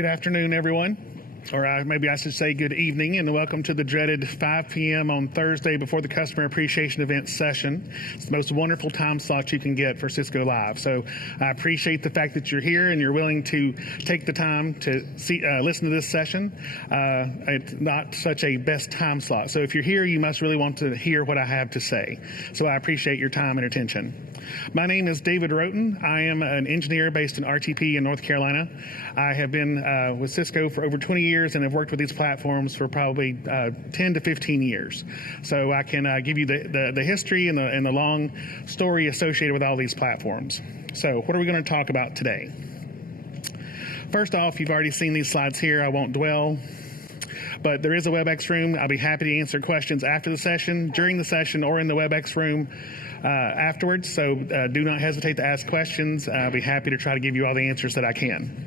Good afternoon, everyone. Or maybe I should say good evening, and welcome to the dreaded 5 p.m. on Thursday before the Customer Appreciation Event session. It's the most wonderful time slot you can get for Cisco Live. So I appreciate the fact that you're here and you're willing to take the time to listen to this session. It's not such a best time slot. So if you're here, you must really want to hear what I have to say. So I appreciate your time and attention. My name is David Roten. I am an engineer based in RTP in North Carolina. I have been with Cisco for over 20 years and have worked with these platforms for probably 10 to 15 years. So I can give you the history and the long story associated with all these platforms. So what are we going to talk about today? First off, you've already seen these slides here. I won't dwell. But there is a WebEx room. I'll be happy to answer questions after the session, during the session, or in the WebEx room afterwards. So do not hesitate to ask questions. I'll be happy to try to give you all the answers that I can.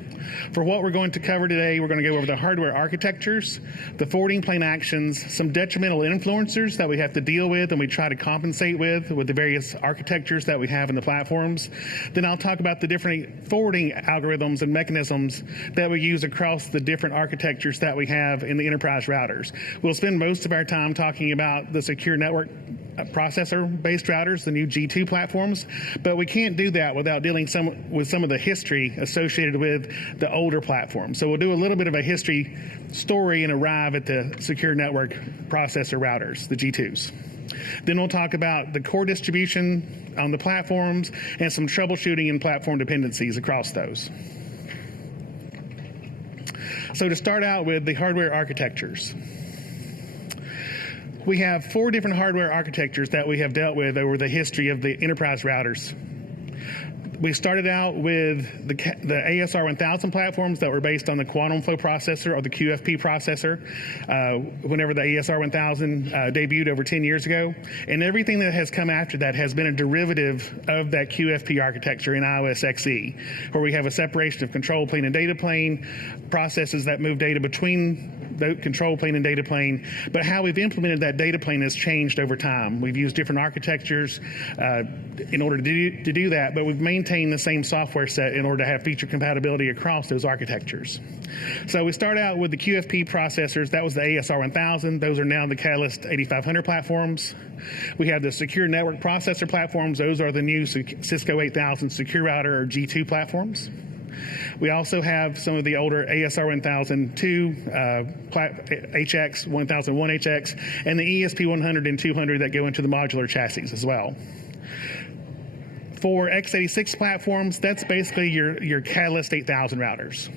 For what we're going to cover today, we're going to go over the hardware architectures, the forwarding plane actions, some detrimental influencers that we have to deal with and we try to compensate with the various architectures that we have in the platforms. Then I'll talk about the different forwarding algorithms and mechanisms that we use across the different architectures that we have in the enterprise routers. We'll spend most of our time talking about the secure network processor-based routers, the new G2 platforms, but we can't do that without dealing with some of the history associated with the older platforms. So we'll do a little bit of a history story and arrive at the secure network processor routers, the G2s. Then we'll talk about the core distribution on the platforms and some troubleshooting and platform dependencies across those. So to start out with the hardware architectures. We have 4 different hardware architectures that we have dealt with over the history of the enterprise routers. We started out with the ASR 1000 platforms that were based on the quantum flow processor or the QFP processor whenever the ASR 1000 debuted over 10 years ago. And everything that has come after that has been a derivative of that QFP architecture in iOS XE, where we have a separation of control plane and data plane, processes that move data between the control plane and data plane, but how we've implemented that data plane has changed over time. We've used different architectures in order to do that, but we've maintained the same software set in order to have feature compatibility across those architectures. So we start out with the QFP processors. That was the ASR 1000. Those are now the Catalyst 8500 platforms. We have the secure network processor platforms. Those are the new Cisco 8000 secure router or G2 platforms. We also have some of the older ASR 1002, HX, 1001 HX, and the ESP 100 and 200 that go into the modular chassis as well. For x86 platforms, that's basically your Catalyst 8000 routers,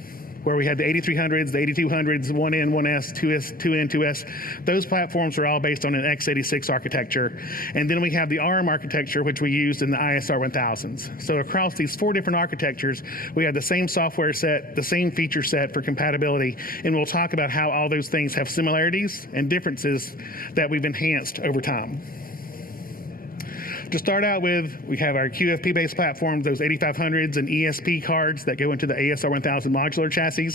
where we had the 8300s, the 8200s, 1N, 1S, 2S, 2N, 2S. Those platforms are all based on an x86 architecture. And then we have the ARM architecture, which we used in the ISR 1000s. So across these 4 different architectures, we have the same software set, the same feature set for compatibility, and we'll talk about how all those things have similarities and differences that we've enhanced over time. To start out with, we have our QFP-based platforms, those 8500s and ESP cards that go into the ASR 1000 modular chassis.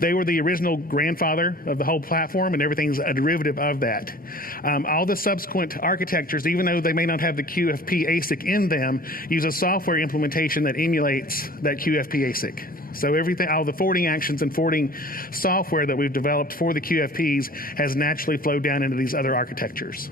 They were the original grandfather of the whole platform, and everything's a derivative of that. All the subsequent architectures, even though they may not have the QFP ASIC in them, use a software implementation that emulates that QFP ASIC. So everything, all the forwarding actions and forwarding software that we've developed for the QFPs has naturally flowed down into these other architectures.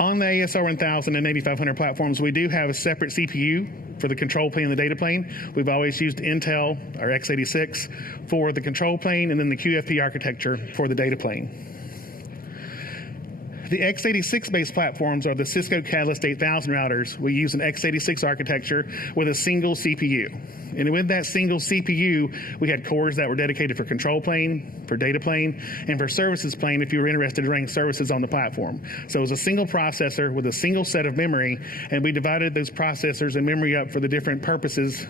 On the ASR 1000 and 8500 platforms, we do have a separate CPU for the control plane and the data plane. We've always used Intel or x86 for the control plane and then the QFP architecture for the data plane. The x86-based platforms are the Cisco Catalyst 8000 routers. We use an x86 architecture with a single CPU. And with that single CPU, we had cores that were dedicated for control plane, for data plane, and for services plane if you were interested in running services on the platform. So it was a single processor with a single set of memory, and we divided those processors and memory up for the different purposes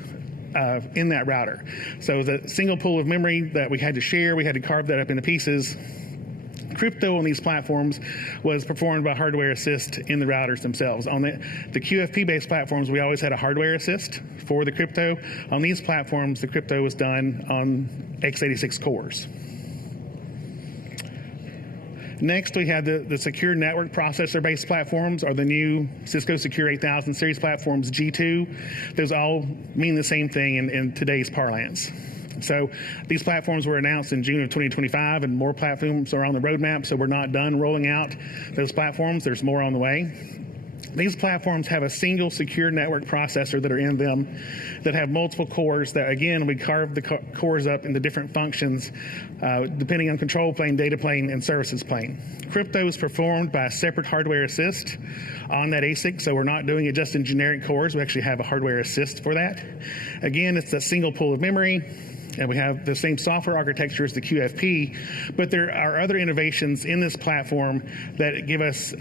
in that router. So the single pool of memory that we had to share, we had to carve that up into pieces. Crypto on these platforms was performed by hardware assist in the routers themselves. On the QFP-based platforms, we always had a hardware assist for the crypto. On these platforms, the crypto was done on x86 cores. Next, we have the secure network processor-based platforms, or the new Cisco Secure 8000 series platforms, G2. Those all mean the same thing in today's parlance. So these platforms were announced in June of 2025, and more platforms are on the roadmap, so we're not done rolling out those platforms. There's more on the way. These platforms have a single secure network processor that are in them that have multiple cores that, again, we carve the cores up into different functions depending on control plane, data plane, and services plane. Crypto is performed by a separate hardware assist on that ASIC, so we're not doing it just in generic cores. We actually have a hardware assist for that. Again, it's a single pool of memory, and we have the same software architecture as the QFP, but there are other innovations in this platform that give us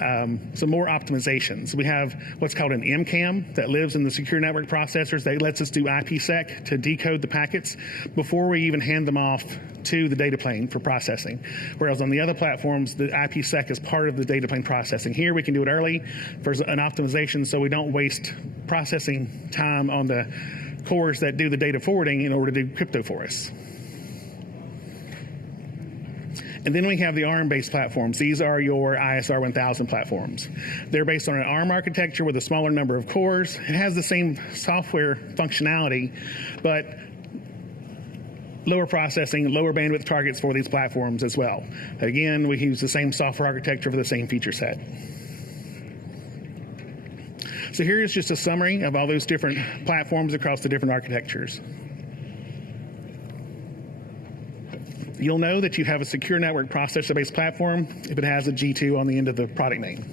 some more optimizations. We have what's called an MCAM that lives in the secure network processors that lets us do IPsec to decode the packets before we even hand them off to the data plane for processing. Whereas on the other platforms, the IPsec is part of the data plane processing. Here we can do it early for an optimization so we don't waste processing time on the cores that do the data forwarding in order to do crypto for us. And then we have the ARM-based platforms. These are your ISR 1000 platforms. They're based on an ARM architecture with a smaller number of cores. It has the same software functionality, but lower processing, lower bandwidth targets for these platforms as well. Again, we use the same software architecture for the same feature set. So here is just a summary of all those different platforms across the different architectures. You'll know that you have a secure network processor-based platform if it has a G2 on the end of the product name.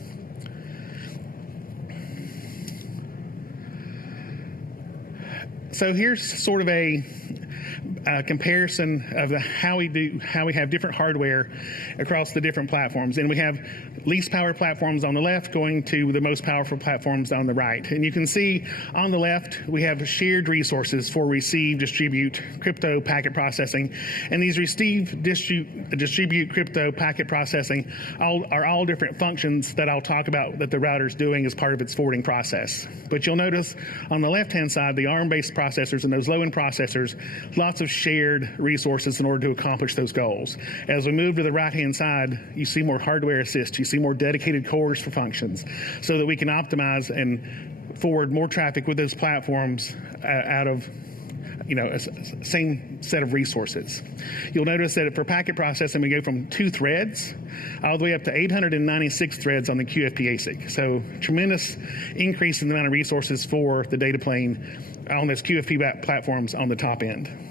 So here's sort of a comparison of how we have different hardware across the different platforms. And we have least power platforms on the left going to the most powerful platforms on the right. And you can see on the left, we have shared resources for receive, distribute, crypto, packet processing. And these receive, distribute, crypto, packet processing are all different functions that I'll talk about that the router's doing as part of its forwarding process. But you'll notice on the left-hand side, the ARM-based processors and those low-end processors, lots of shared resources in order to accomplish those goals. As we move to the right-hand side, you see more hardware assist. You see more dedicated cores for functions so that we can optimize and forward more traffic with those platforms out of a same set of resources. You'll notice that for packet processing, we go from 2 threads all the way up to 896 threads on the QFP ASIC. So tremendous increase in the amount of resources for the data plane on those QFP platforms on the top end.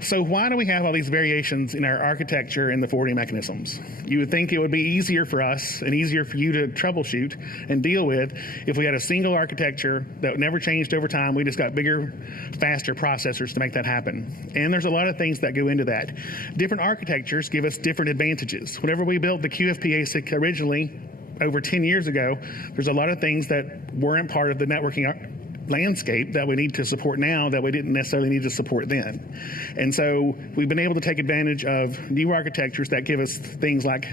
So why do we have all these variations in our architecture and the forwarding mechanisms? You would think it would be easier for us and easier for you to troubleshoot and deal with if we had a single architecture that never changed over time. We just got bigger, faster processors to make that happen. And there's a lot of things that go into that. Different architectures give us different advantages. Whenever we built the QFP ASIC originally, over 10 years ago, there's a lot of things that weren't part of the networking landscape that we need to support now that we didn't necessarily need to support then. And so we've been able to take advantage of new architectures that give us things like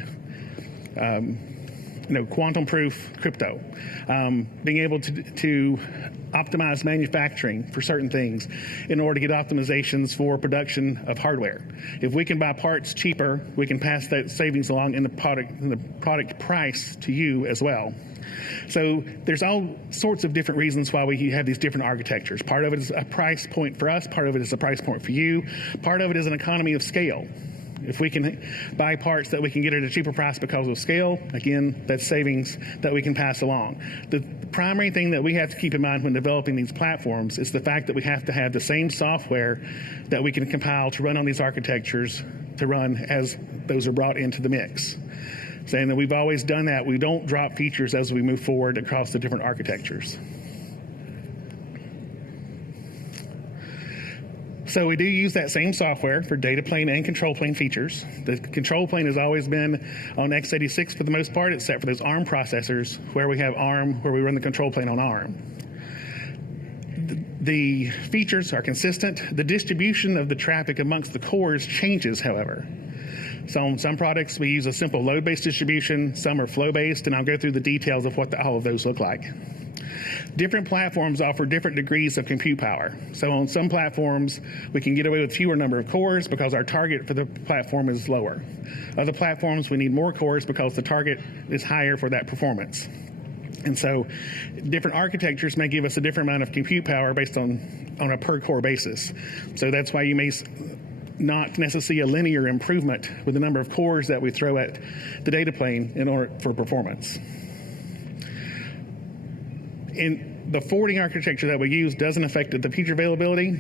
quantum proof crypto, being able to optimize manufacturing for certain things in order to get optimizations for production of hardware. If we can buy parts cheaper, we can pass that savings along in the product price to you as well. So there's all sorts of different reasons why we have these different architectures. Part of it is a price point for us. Part of it is a price point for you. Part of it is an economy of scale. If we can buy parts that we can get at a cheaper price because of scale, again, that's savings that we can pass along. The primary thing that we have to keep in mind when developing these platforms is the fact that we have to have the same software that we can compile to run on these architectures to run as those are brought into the mix. Saying that we've always done that. We don't drop features as we move forward across the different architectures. So we do use that same software for data plane and control plane features. The control plane has always been on x86 for the most part, except for those ARM processors where we have ARM, where we run the control plane on ARM. The features are consistent. The distribution of the traffic amongst the cores changes, however. So on some products, we use a simple load-based distribution. Some are flow-based, and I'll go through the details of what all of those look like. Different platforms offer different degrees of compute power. So on some platforms, we can get away with fewer number of cores because our target for the platform is lower. Other platforms, we need more cores because the target is higher for that performance. And so different architectures may give us a different amount of compute power based on a per core basis. So that's why you may not necessarily see a linear improvement with the number of cores that we throw at the data plane in order for performance. In the forwarding architecture that we use doesn't affect the feature availability,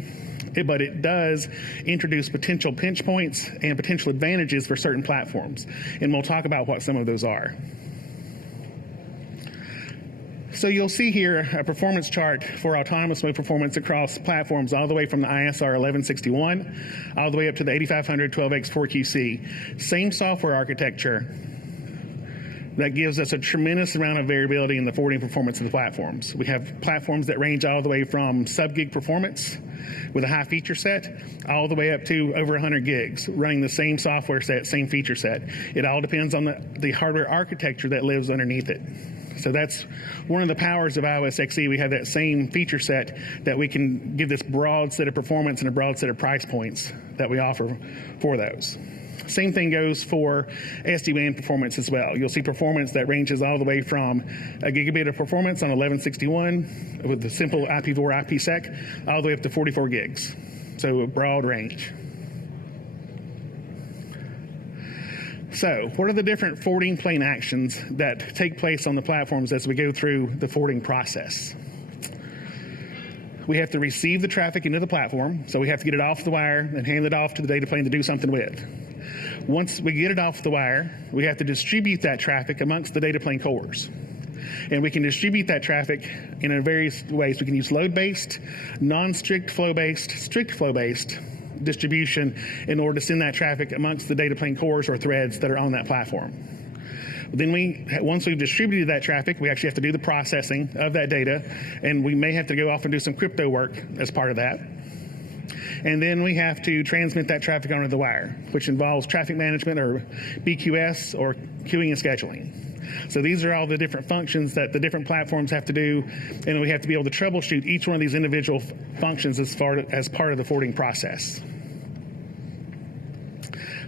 but it does introduce potential pinch points and potential advantages for certain platforms. And we'll talk about what some of those are. So you'll see here a performance chart for autonomous mode performance across platforms all the way from the ISR 1161 all the way up to the 8500 12X 4QC. Same software architecture that gives us a tremendous amount of variability in the forwarding performance of the platforms. We have platforms that range all the way from sub-gig performance with a high feature set all the way up to over 100 gigs running the same software set, same feature set. It all depends on the hardware architecture that lives underneath it. So that's one of the powers of iOS XE. We have that same feature set that we can give this broad set of performance and a broad set of price points that we offer for those. Same thing goes for SD-WAN performance as well. You'll see performance that ranges all the way from a gigabit of performance on 1161 with the simple IPv4 IPsec all the way up to 44 gigs. So a broad range. So what are the different forwarding plane actions that take place on the platforms as we go through the forwarding process? We have to receive the traffic into the platform, so we have to get it off the wire and hand it off to the data plane to do something with. Once we get it off the wire, we have to distribute that traffic amongst the data plane cores. And we can distribute that traffic in various ways. We can use load-based, non-strict flow-based, strict flow-based distribution in order to send that traffic amongst the data plane cores or threads that are on that platform. Then once we've distributed that traffic, we actually have to do the processing of that data, and we may have to go off and do some crypto work as part of that. And then we have to transmit that traffic onto the wire, which involves traffic management or BQS or queuing and scheduling. So these are all the different functions that the different platforms have to do, and we have to be able to troubleshoot each one of these individual functions as part of the forwarding process.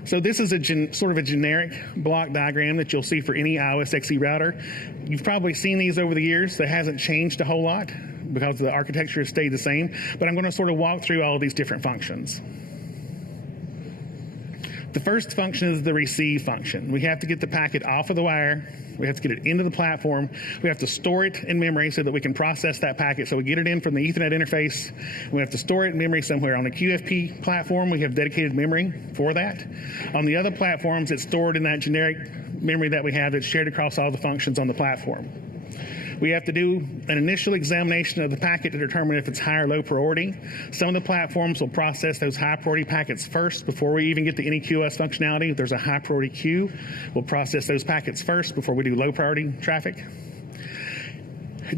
So this is sort of a generic block diagram that you'll see for any iOS XE router. You've probably seen these over the years. That hasn't changed a whole lot because the architecture has stayed the same, but I'm going to sort of walk through all of these different functions. The first function is the receive function. We have to get the packet off of the wire. We have to get it into the platform. We have to store it in memory so that we can process that packet. So we get it in from the Ethernet interface. We have to store it in memory somewhere. On the QFP platform, we have dedicated memory for that. On the other platforms, it's stored in that generic memory that we have that's shared across all the functions on the platform. We have to do an initial examination of the packet to determine if it's high or low priority. Some of the platforms will process those high priority packets first before we even get to any QoS functionality. If there's a high priority queue, we'll process those packets first before we do low priority traffic.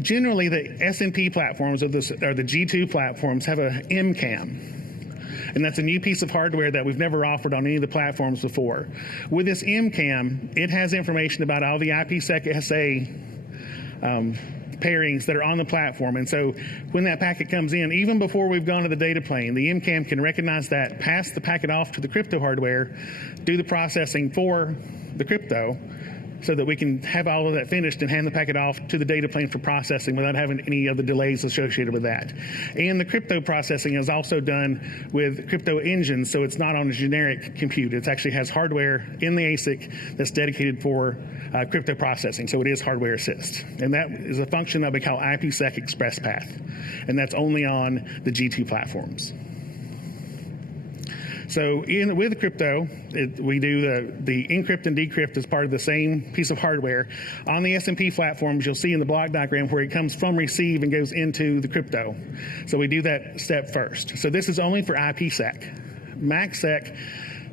Generally, the SNP platforms or the G2 platforms have a MCAM. And that's a new piece of hardware that we've never offered on any of the platforms before. With this MCAM, it has information about all the IPsec SA pairings that are on the platform. And so when that packet comes in, even before we've gone to the data plane, the MCAM can recognize that, pass the packet off to the crypto hardware, do the processing for the crypto, so that we can have all of that finished and hand the packet off to the data plane for processing without having any of the delays associated with that. And the crypto processing is also done with crypto engines, so it's not on a generic compute. It actually has hardware in the ASIC that's dedicated for crypto processing, so it is hardware assist. And that is a function that we call IPsec Express Path, and that's only on the G2 platforms. So with crypto, we do the encrypt and decrypt as part of the same piece of hardware. On the SMP platforms, you'll see in the block diagram where it comes from receive and goes into the crypto. So we do that step first. So this is only for IPsec. MACsec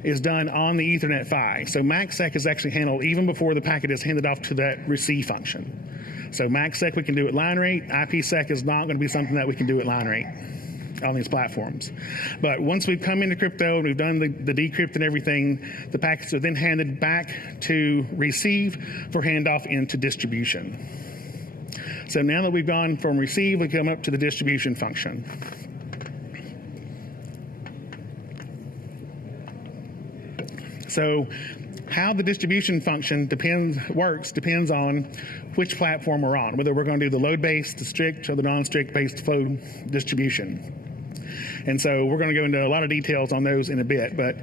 is done on the Ethernet PHY. So MACsec is actually handled even before the packet is handed off to that receive function. So MACsec we can do at line rate. IPsec is not going to be something that we can do at line rate on these platforms. But once we've come into crypto and we've done the decrypt and everything, the packets are then handed back to receive for handoff into distribution. So now that we've gone from receive, we come up to the distribution function. So how the distribution function works depends on which platform we're on, whether we're going to do the load-based, the strict, or the non-strict based flow distribution. And so we're going to go into a lot of details on those in a bit, but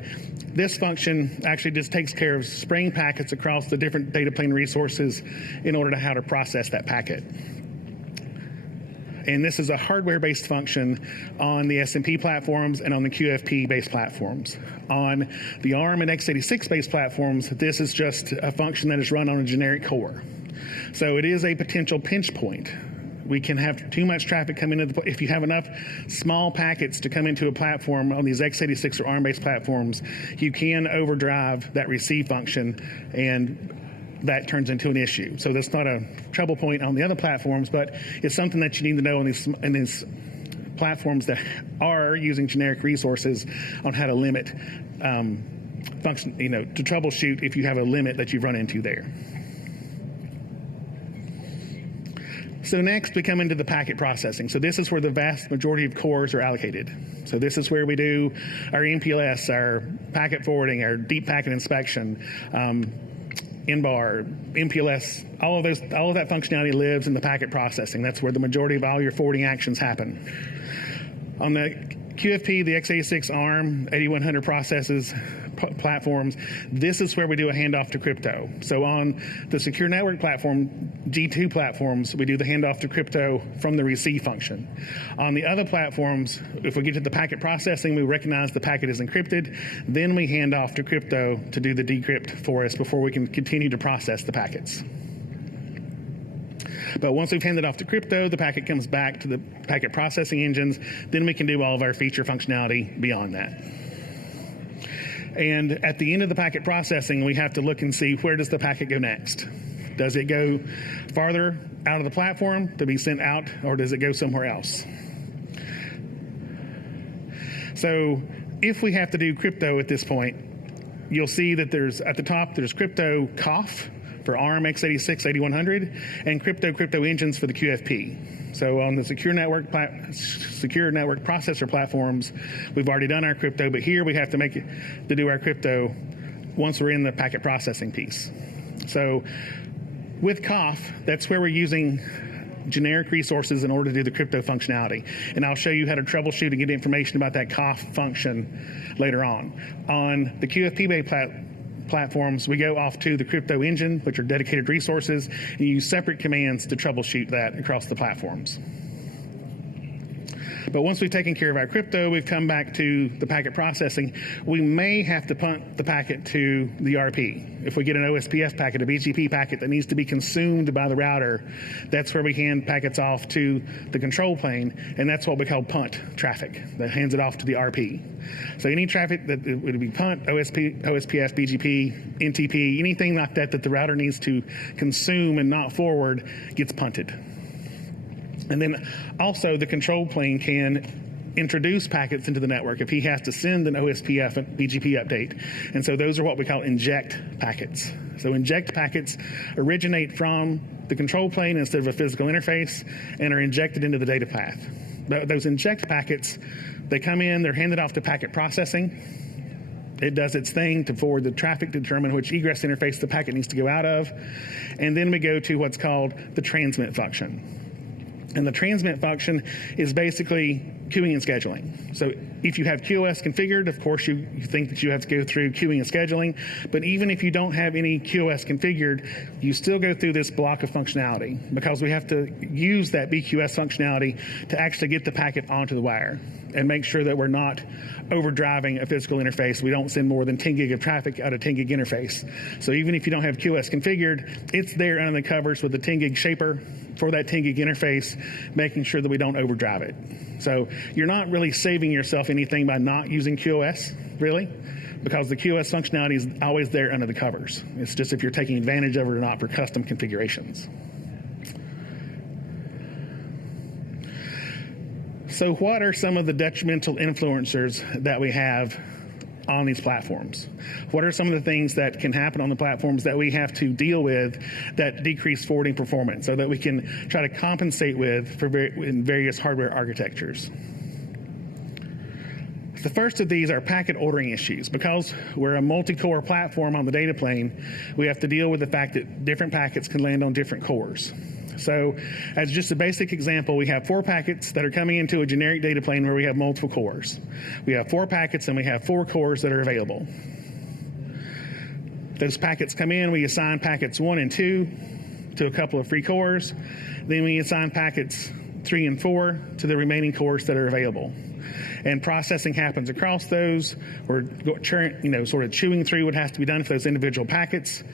this function actually just takes care of spraying packets across the different data plane resources in order to how to process that packet. And this is a hardware-based function on the SMP platforms and on the QFP-based platforms. On the ARM and x86-based platforms, this is just a function that is run on a generic core. So it is a potential pinch point. We can have too much traffic come into if you have enough small packets to come into a platform on these x86 or ARM-based platforms, you can overdrive that receive function, and that turns into an issue. So that's not a trouble point on the other platforms, but it's something that you need to know in these platforms that are using generic resources on how to limit function, to troubleshoot if you have a limit that you've run into there. So next we come into the packet processing. So this is where the vast majority of cores are allocated. So this is where we do our MPLS, our packet forwarding, our deep packet inspection, NBAR, MPLS, all of that functionality lives in the packet processing. That's where the majority of all your forwarding actions happen. On the QFP, the x86 ARM 8100 platforms, this is where we do a handoff to crypto. So on the secure network platform, G2 platforms, we do the handoff to crypto from the receive function. On the other platforms, if we get to the packet processing, we recognize the packet is encrypted, then we hand off to crypto to do the decrypt for us before we can continue to process the packets. But once we've handed off to crypto, the packet comes back to the packet processing engines. Then we can do all of our feature functionality beyond that. And at the end of the packet processing, we have to look and see, where does the packet go next? Does it go farther out of the platform to be sent out, or does it go somewhere else? So if we have to do crypto at this point, you'll see that at the top, there's crypto COF for ARM x86 8100 and crypto engines for the QFP. So on the secure network processor platforms, we've already done our crypto, but here we have to do our crypto once we're in the packet processing piece. So with COF, that's where we're using generic resources in order to do the crypto functionality. And I'll show you how to troubleshoot and get information about that COF function later on. On the QFP-based platforms, we go off to the crypto engine, which are dedicated resources, and use separate commands to troubleshoot that across the platforms. But once we've taken care of our crypto, we've come back to the packet processing. We may have to punt the packet to the RP. If we get an OSPF packet, a BGP packet that needs to be consumed by the router, that's where we hand packets off to the control plane, and that's what we call punt traffic, that hands it off to the RP. So any traffic that would be punt, OSPF, BGP, NTP, anything like that the router needs to consume and not forward gets punted. And then also the control plane can introduce packets into the network if he has to send an OSPF and BGP update. And so those are what we call inject packets. So inject packets originate from the control plane instead of a physical interface and are injected into the data path. Those inject packets, they come in, they're handed off to packet processing. It does its thing to forward the traffic to determine which egress interface the packet needs to go out of. And then we go to what's called the transmit function. And the transmit function is basically queuing and scheduling. So if you have QoS configured, of course you think that you have to go through queuing and scheduling. But even if you don't have any QoS configured, you still go through this block of functionality, because we have to use that BQS functionality to actually get the packet onto the wire and make sure that we're not overdriving a physical interface. We don't send more than 10 gig of traffic out of 10 gig interface. So even if you don't have QoS configured, it's there under the covers with the 10 gig shaper for that 10 gig interface, making sure that we don't overdrive it. So you're not really saving yourself anything by not using QoS, really, because the QoS functionality is always there under the covers. It's just if you're taking advantage of it or not for custom configurations. So what are some of the detrimental influencers that we have on these platforms? What are some of the things that can happen on the platforms that we have to deal with that decrease forwarding performance, so that we can try to compensate with in various hardware architectures? The first of these are packet ordering issues. Because we're a multi-core platform on the data plane, we have to deal with the fact that different packets can land on different cores. So as just a basic example, we have 4 packets that are coming into a generic data plane where we have multiple cores. We have 4 packets and we have 4 cores that are available. Those packets come in, we assign packets 1 and 2 to a couple of free cores. Then we assign packets 3 and 4 to the remaining cores that are available. And processing happens across those, or sort of chewing through what has to be done for those individual packets.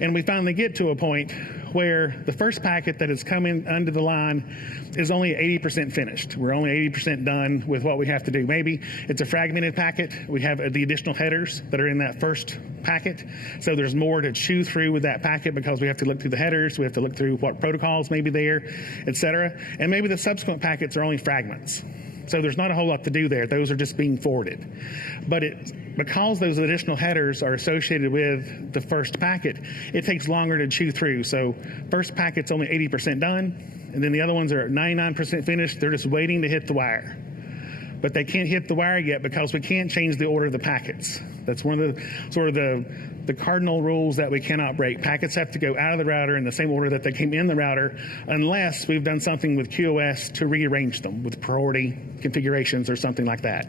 And we finally get to a point where the first packet that is coming under the line is only 80% finished. We're only 80% done with what we have to do. Maybe it's a fragmented packet. We have the additional headers that are in that first packet. So there's more to chew through with that packet because we have to look through the headers. We have to look through what protocols may be there, et cetera. And maybe the subsequent packets are only fragments. So there's not a whole lot to do there. Those are just being forwarded. But because those additional headers are associated with the first packet, it takes longer to chew through. So first packet's only 80% done, and then the other ones are 99% finished. They're just waiting to hit the wire. But they can't hit the wire yet because we can't change the order of the packets. That's one of the cardinal rules that we cannot break. Packets have to go out of the router in the same order that they came in the router, unless we've done something with QoS to rearrange them with priority configurations or something like that.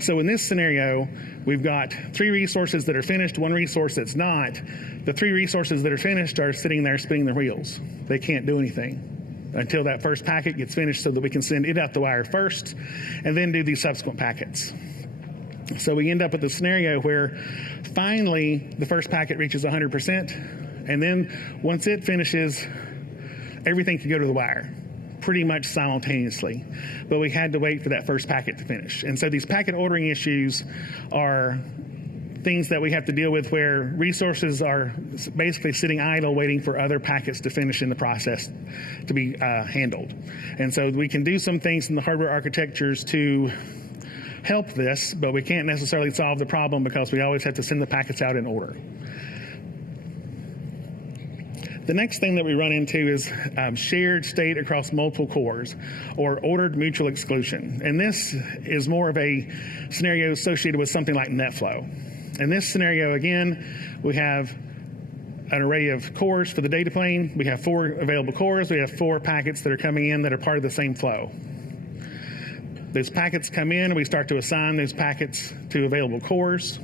So in this scenario, we've got 3 resources that are finished, 1 resource that's not. The 3 resources that are finished are sitting there spinning their wheels. They can't do anything until that first packet gets finished so that we can send it out the wire first and then do these subsequent packets. So we end up with a scenario where finally the first packet reaches 100%, and then once it finishes, everything can go to the wire pretty much simultaneously. But we had to wait for that first packet to finish. And so these packet ordering issues are things that we have to deal with where resources are basically sitting idle waiting for other packets to finish in the process to be handled. And so we can do some things in the hardware architectures to help this, but we can't necessarily solve the problem because we always have to send the packets out in order. The next thing that we run into is shared state across multiple cores, or ordered mutual exclusion. And this is more of a scenario associated with something like NetFlow. In this scenario, again, we have an array of cores for the data plane. We have 4 available cores. We have 4 packets that are coming in that are part of the same flow. Those packets come in, and we start to assign those packets to available cores.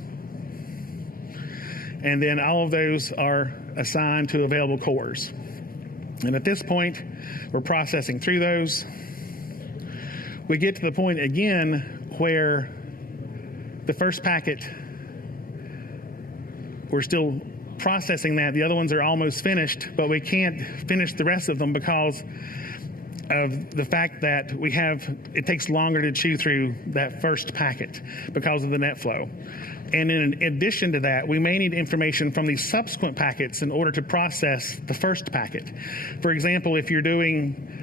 And then all of those are assigned to available cores. And at this point, we're processing through those. We get to the point again where the first packet, we're still processing that. The other ones are almost finished, but we can't finish the rest of them because of the fact that it takes longer to chew through that first packet because of the net flow. And in addition to that, we may need information from these subsequent packets in order to process the first packet. For example, if you're doing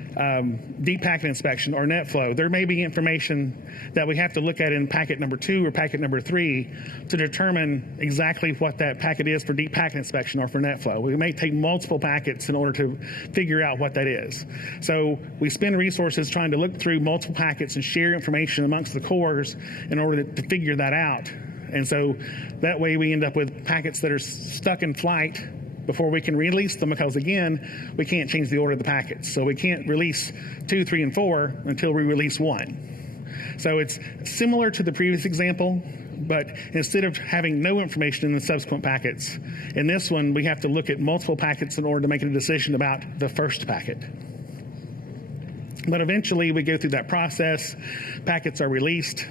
deep packet inspection or net flow, there may be information that we have to look at in packet number 2 or packet number 3 to determine exactly what that packet is for deep packet inspection or for net flow. We may take multiple packets in order to figure out what that is. So we spend resources trying to look through multiple packets and share information amongst the cores in order to figure that out. And so that way we end up with packets that are stuck in flight before we can release them because, again, we can't change the order of the packets. So we can't release 2, 3, and 4 until we release 1. So it's similar to the previous example, but instead of having no information in the subsequent packets, in this one we have to look at multiple packets in order to make a decision about the first packet. But eventually we go through that process, packets are released,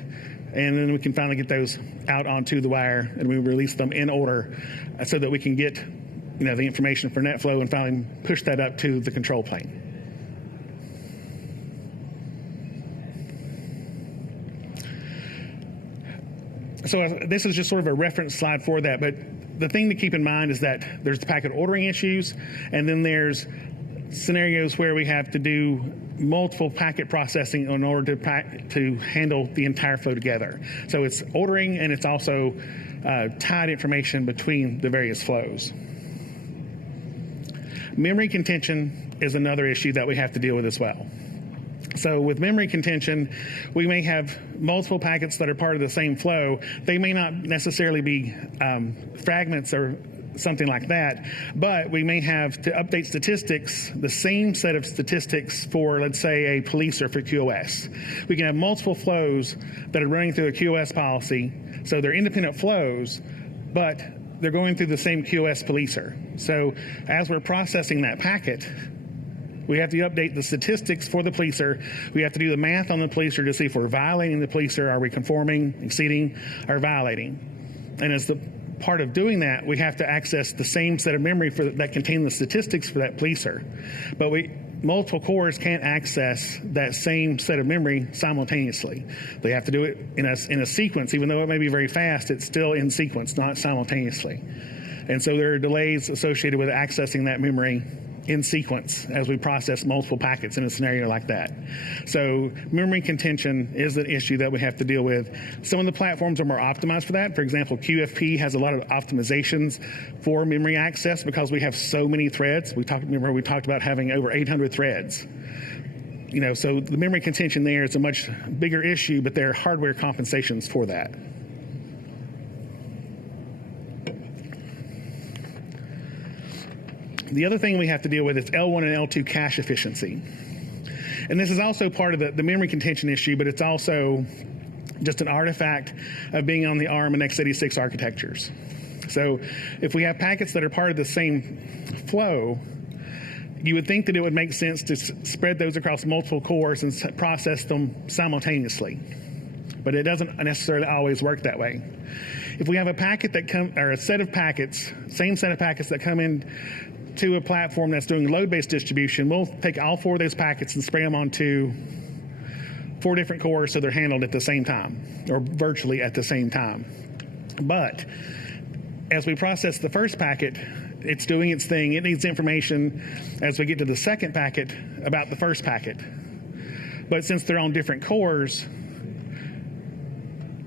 and then we can finally get those out onto the wire, and we release them in order so that we can get the information for NetFlow and finally push that up to the control plane. So this is just sort of a reference slide for that, but the thing to keep in mind is that there's the packet ordering issues, and then there's scenarios where we have to do multiple packet processing in order to handle the entire flow together. So it's ordering, and it's also tied information between the various flows. Memory contention is another issue that we have to deal with as well. So with memory contention, we may have multiple packets that are part of the same flow. They may not necessarily be fragments or something like that, but we may have to update statistics, the same set of statistics for, let's say, a police or for QoS. We can have multiple flows that are running through a QoS policy, so they're independent flows, but they're going through the same QoS policer. So as we're processing that packet, we have to update the statistics for the policer. We have to do the math on the policer to see if we're violating the policer. Are we conforming, exceeding, or violating? And as the part of doing that, we have to access the same set of memory that contain the statistics for that policer. But multiple cores can't access that same set of memory simultaneously. They have to do it in a sequence. Even though it may be very fast, it's still in sequence, not simultaneously. And so there are delays associated with accessing that memory in sequence as we process multiple packets in a scenario like that. So memory contention is an issue that we have to deal with. Some of the platforms are more optimized for that. For example, QFP has a lot of optimizations for memory access because we have so many threads. We talked about having over 800 threads. So the memory contention there is a much bigger issue, but there are hardware compensations for that. The other thing we have to deal with is L1 and L2 cache efficiency. And this is also part of the memory contention issue, but it's also just an artifact of being on the ARM and x86 architectures. So if we have packets that are part of the same flow, you would think that it would make sense to spread those across multiple cores and process them simultaneously. But it doesn't necessarily always work that way. If we have a packet or a set of packets, same set of packets that come in to a platform that's doing load-based distribution, we'll take all 4 of those packets and spray them onto 4 different cores so they're handled at the same time, or virtually at the same time. But as we process the first packet, it's doing its thing. It needs information as we get to the second packet about the first packet. But since they're on different cores,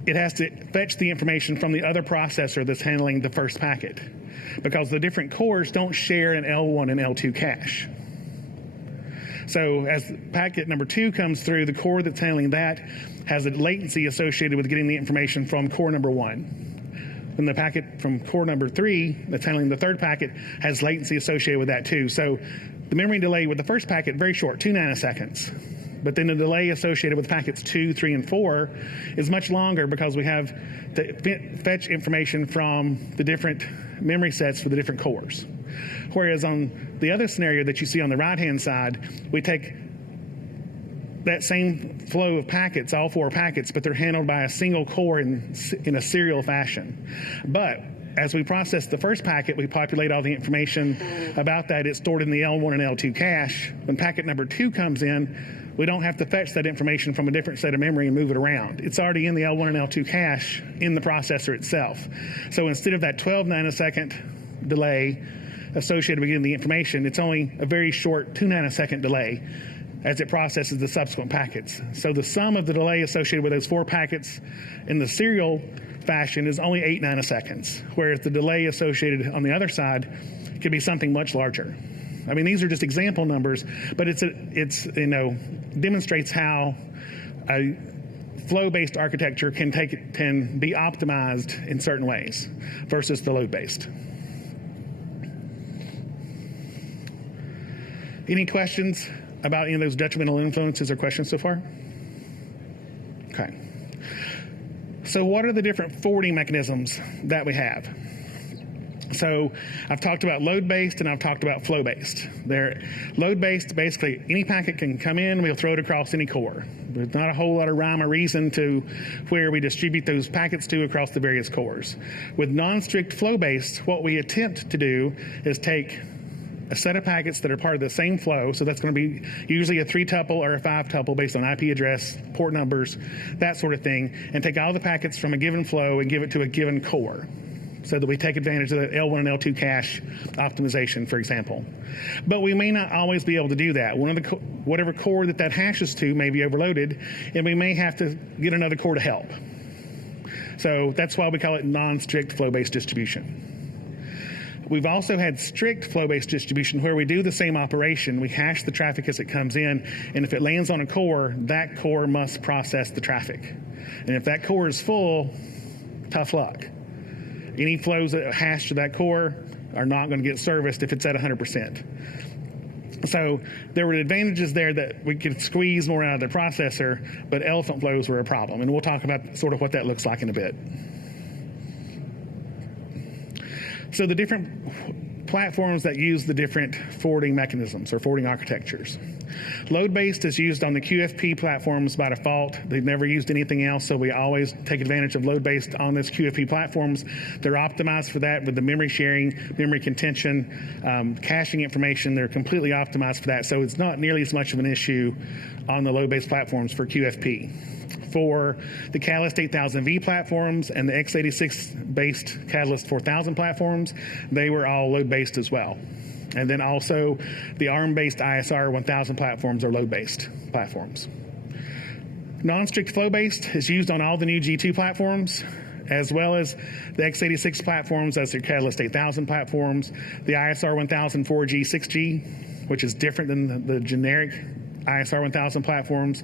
it has to fetch the information from the other processor that's handling the first packet, because the different cores don't share an L1 and L2 cache. So as packet number 2 comes through, the core that's handling that has a latency associated with getting the information from core number 1. And the packet from core number 3 that's handling the third packet has latency associated with that too. So the memory delay with the first packet, very short, 2 nanoseconds. But then the delay associated with packets 2, 3, and 4 is much longer because we have to fetch information from the different memory sets for the different cores. Whereas on the other scenario that you see on the right-hand side, we take that same flow of packets, all 4 packets, but they're handled by a single core in a serial fashion. But as we process the first packet, we populate all the information about that. It's stored in the L1 and L2 cache. When packet number 2 comes in, we don't have to fetch that information from a different set of memory and move it around. It's already in the L1 and L2 cache in the processor itself. So instead of that 12 nanosecond delay associated with getting the information, it's only a very short 2 nanosecond delay as it processes the subsequent packets. So the sum of the delay associated with those 4 packets in the serial fashion is only 8 nanoseconds, whereas the delay associated on the other side could be something much larger. I mean, these are just example numbers, but it's demonstrates how a flow-based architecture can be optimized in certain ways versus the load-based. Any questions about any of those detrimental influences or questions so far? Okay. So what are the different forwarding mechanisms that we have? So I've talked about load-based and I've talked about flow-based. They're load-based, basically any packet can come in, we'll throw it across any core. There's not a whole lot of rhyme or reason to where we distribute those packets to across the various cores. With non-strict flow-based, what we attempt to do is take a set of packets that are part of the same flow, so that's going to be usually a 3-tuple or a 5-tuple based on IP address, port numbers, that sort of thing, and take all the packets from a given flow and give it to a given core, so that we take advantage of the L1 and L2 cache optimization, for example. But we may not always be able to do that. Whatever core that hashes to may be overloaded, and we may have to get another core to help. So that's why we call it non-strict flow-based distribution. We've also had strict flow-based distribution where we do the same operation. We hash the traffic as it comes in, and if it lands on a core, that core must process the traffic. And if that core is full, tough luck. Any flows that hash to that core are not going to get serviced if it's at 100%. So there were advantages there that we could squeeze more out of the processor, but elephant flows were a problem. And we'll talk about sort of what that looks like in a bit. So the different platforms that use the different forwarding mechanisms or forwarding architectures. Load-based is used on the QFP platforms by default. They've never used anything else, so we always take advantage of load-based on those QFP platforms. They're optimized for that with the memory sharing, memory contention, caching information. They're completely optimized for that, so it's not nearly as much of an issue on the load-based platforms for QFP. For the Catalyst 8000V platforms and the x86-based Catalyst 4000 platforms, they were all load-based as well. And then also the ARM-based ISR 1000 platforms are load-based platforms. Non-strict flow-based is used on all the new G2 platforms, as well as the x86 platforms as their Catalyst 8000 platforms, the ISR 1000 4G 6G, which is different than the generic ISR 1000 platforms,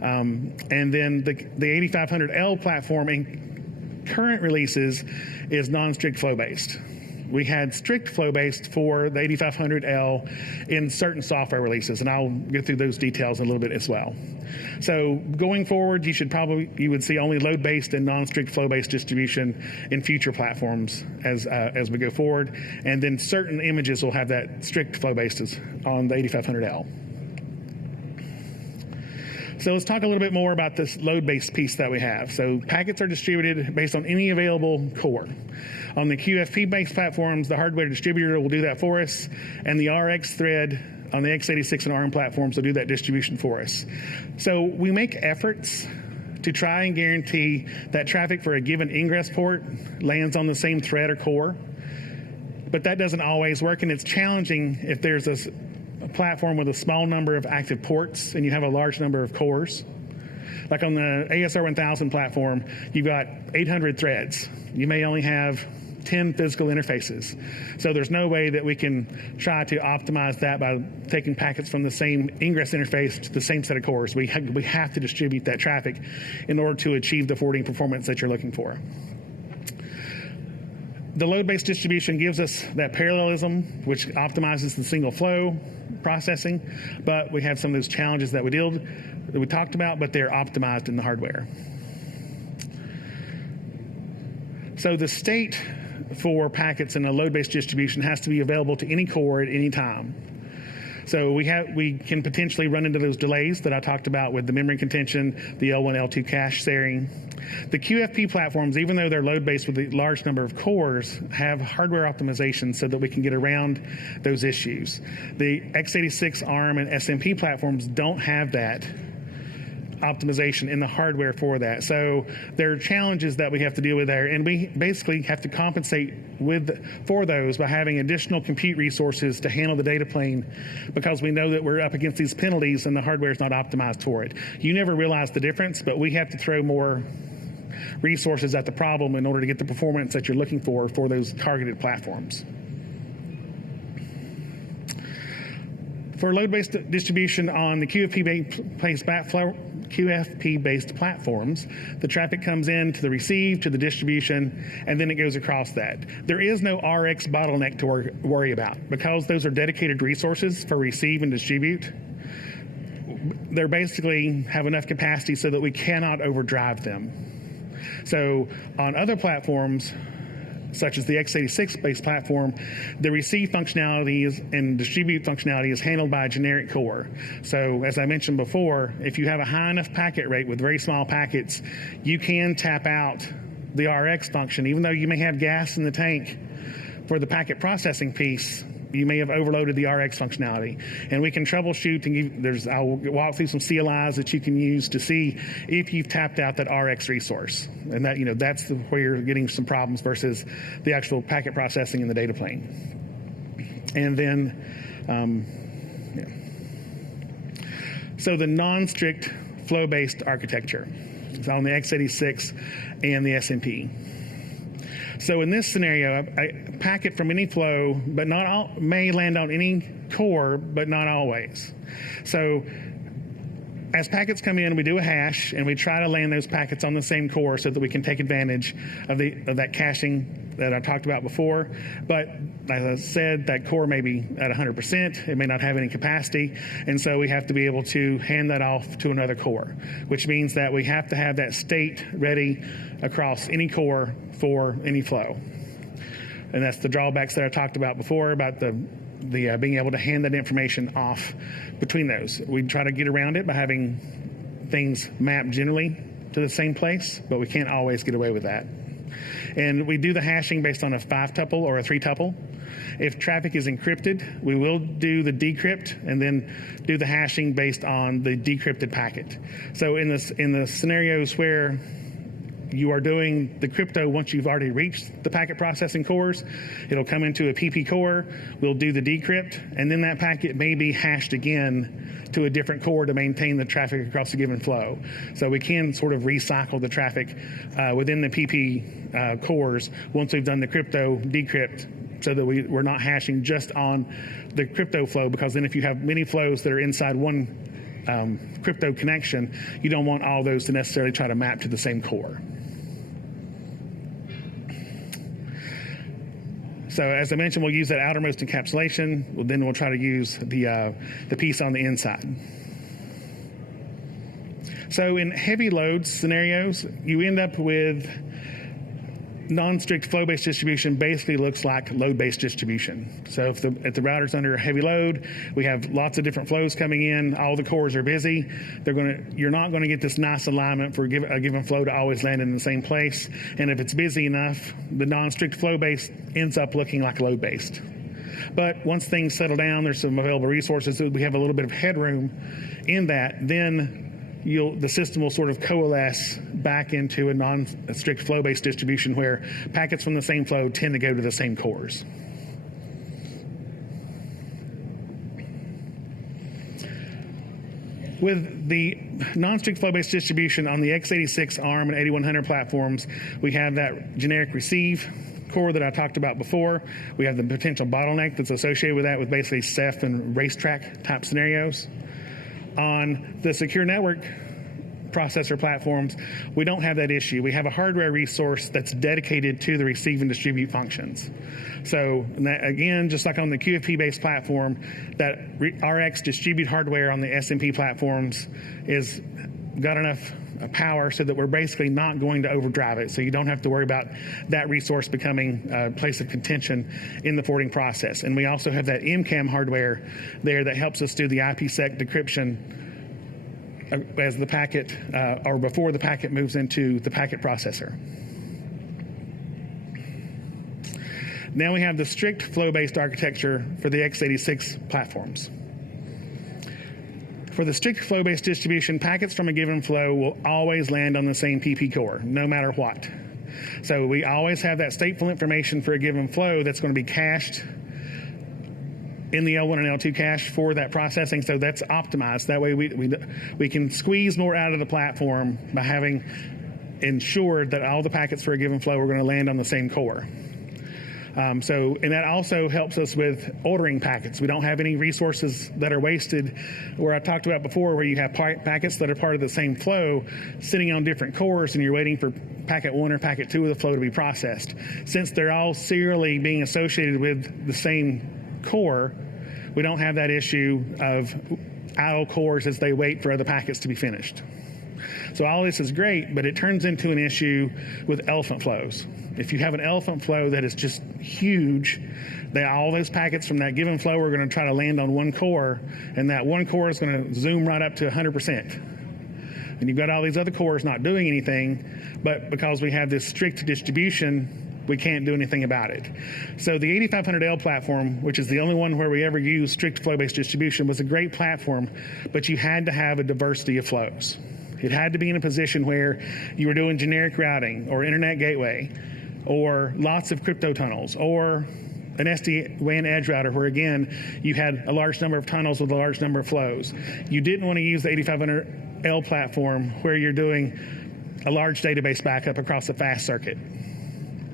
and then the 8500L platform in current releases is non-strict flow-based. We had strict flow-based for the 8500L in certain software releases, and I'll go through those details in a little bit as well. So going forward, you would see only load-based and non-strict flow-based distribution in future platforms as we go forward, and then certain images will have that strict flow-based on the 8500L. So let's talk a little bit more about this load-based piece that we have. So packets are distributed based on any available core. On the QFP-based platforms, the hardware distributor will do that for us, and the RX thread on the x86 and ARM platforms will do that distribution for us. So we make efforts to try and guarantee that traffic for a given ingress port lands on the same thread or core, but that doesn't always work, and it's challenging if there's a platform with a small number of active ports and you have a large number of cores. Like on the ASR 1000 platform, you've got 800 threads. You may only have 10 physical interfaces. So there's no way that we can try to optimize that by taking packets from the same ingress interface to the same set of cores. We have to distribute that traffic in order to achieve the forwarding performance that you're looking for. The load-based distribution gives us that parallelism, which optimizes the single flow processing, but we have some of those challenges that we talked about, but they're optimized in the hardware. So the state for packets in a load-based distribution has to be available to any core at any time. So we can potentially run into those delays that I talked about with the memory contention, the L1, L2 cache sharing. The QFP platforms, even though they're load-based with a large number of cores, have hardware optimization so that we can get around those issues. The x86, ARM, and SMP platforms don't have that optimization in the hardware for that. So there are challenges that we have to deal with there, and we basically have to compensate for those by having additional compute resources to handle the data plane, because we know that we're up against these penalties and the hardware is not optimized for it. You never realize the difference, but we have to throw more resources at the problem in order to get the performance that you're looking for those targeted platforms. For load-based distribution on the QFP-based platforms, the traffic comes in to the receive, to the distribution, and then it goes across that. There is no RX bottleneck to worry about, because those are dedicated resources for receive and distribute. They basically have enough capacity so that we cannot overdrive them. So on other platforms, such as the x86-based platform, the receive functionality and distribute functionality is handled by a generic core. So as I mentioned before, if you have a high enough packet rate with very small packets, you can tap out the RX function. Even though you may have gas in the tank for the packet processing piece, you may have overloaded the RX functionality. And we can troubleshoot, and I'll walk through some CLIs that you can use to see if you've tapped out that RX resource. And that's where you're getting some problems versus the actual packet processing in the data plane. And then, So the non-strict flow-based architecture is on the x86 and the SMP. So in this scenario, a packet from any flow, but not all, may land on any core, but not always. So as packets come in, we do a hash, and we try to land those packets on the same core so that we can take advantage of that caching that I talked about before. But as I said, that core may be at 100%. It may not have any capacity, and so we have to be able to hand that off to another core, which means that we have to have that state ready across any core for any flow. And that's the drawbacks that I talked about before about the being able to hand that information off between those. We try to get around it by having things mapped generally to the same place, but we can't always get away with that. And we do the hashing based on a 5-tuple or a 3-tuple. If traffic is encrypted, we will do the decrypt and then do the hashing based on the decrypted packet. So in the scenarios where you are doing the crypto once you've already reached the packet processing cores, it'll come into a PP core, we'll do the decrypt, and then that packet may be hashed again to a different core to maintain the traffic across a given flow. So we can sort of recycle the traffic within the PP cores once we've done the crypto decrypt, so that we're not hashing just on the crypto flow, because then if you have many flows that are inside one crypto connection, you don't want all those to necessarily try to map to the same core. So as I mentioned, we'll use that outermost encapsulation. Then we'll try to use the piece on the inside. So in heavy load scenarios, you end up with non-strict flow-based distribution. Basically looks like load-based distribution. So if the router's under a heavy load, we have lots of different flows coming in, all the cores are busy, you're not going to get this nice alignment for a given flow to always land in the same place. And if it's busy enough, the non-strict flow-based ends up looking like load-based. But once things settle down, there's some available resources, we have a little bit of headroom in that, then the system will sort of coalesce back into a non-strict flow-based distribution where packets from the same flow tend to go to the same cores. With the non-strict flow-based distribution on the x86 ARM and 8100 platforms, we have that generic receive core that I talked about before. We have the potential bottleneck that's associated with that, with basically Ceph and racetrack type scenarios. On the secure network processor platforms, we don't have that issue. We have a hardware resource that's dedicated to the receive and distribute functions. So again, just like on the QFP-based platform, that RX distribute hardware on the SMP platforms is got enough power so that we're basically not going to overdrive it. So you don't have to worry about that resource becoming a place of contention in the forwarding process. And we also have that MCAM hardware there that helps us do the IPsec decryption as the packet or before the packet moves into the packet processor. Now we have the strict flow-based architecture for the x86 platforms. For the strict flow-based distribution, packets from a given flow will always land on the same PP core, no matter what. So we always have that stateful information for a given flow that's going to be cached in the L1 and L2 cache for that processing, so that's optimized. That way we can squeeze more out of the platform by having ensured that all the packets for a given flow are going to land on the same core. And that also helps us with ordering packets. We don't have any resources that are wasted, where I talked about before, where you have packets that are part of the same flow sitting on different cores and you're waiting for packet 1 or packet 2 of the flow to be processed. Since they're all serially being associated with the same core, we don't have that issue of idle cores as they wait for other packets to be finished. So all this is great, but it turns into an issue with elephant flows. If you have an elephant flow that is just huge, all those packets from that given flow are going to try to land on one core, and that one core is going to zoom right up to 100%. And you've got all these other cores not doing anything, but because we have this strict distribution, we can't do anything about it. So the 8500L platform, which is the only one where we ever use strict flow-based distribution, was a great platform, but you had to have a diversity of flows. It had to be in a position where you were doing generic routing or internet gateway or lots of crypto tunnels or an SD-WAN edge router where, again, you had a large number of tunnels with a large number of flows. You didn't want to use the 8500L platform where you're doing a large database backup across a fast circuit.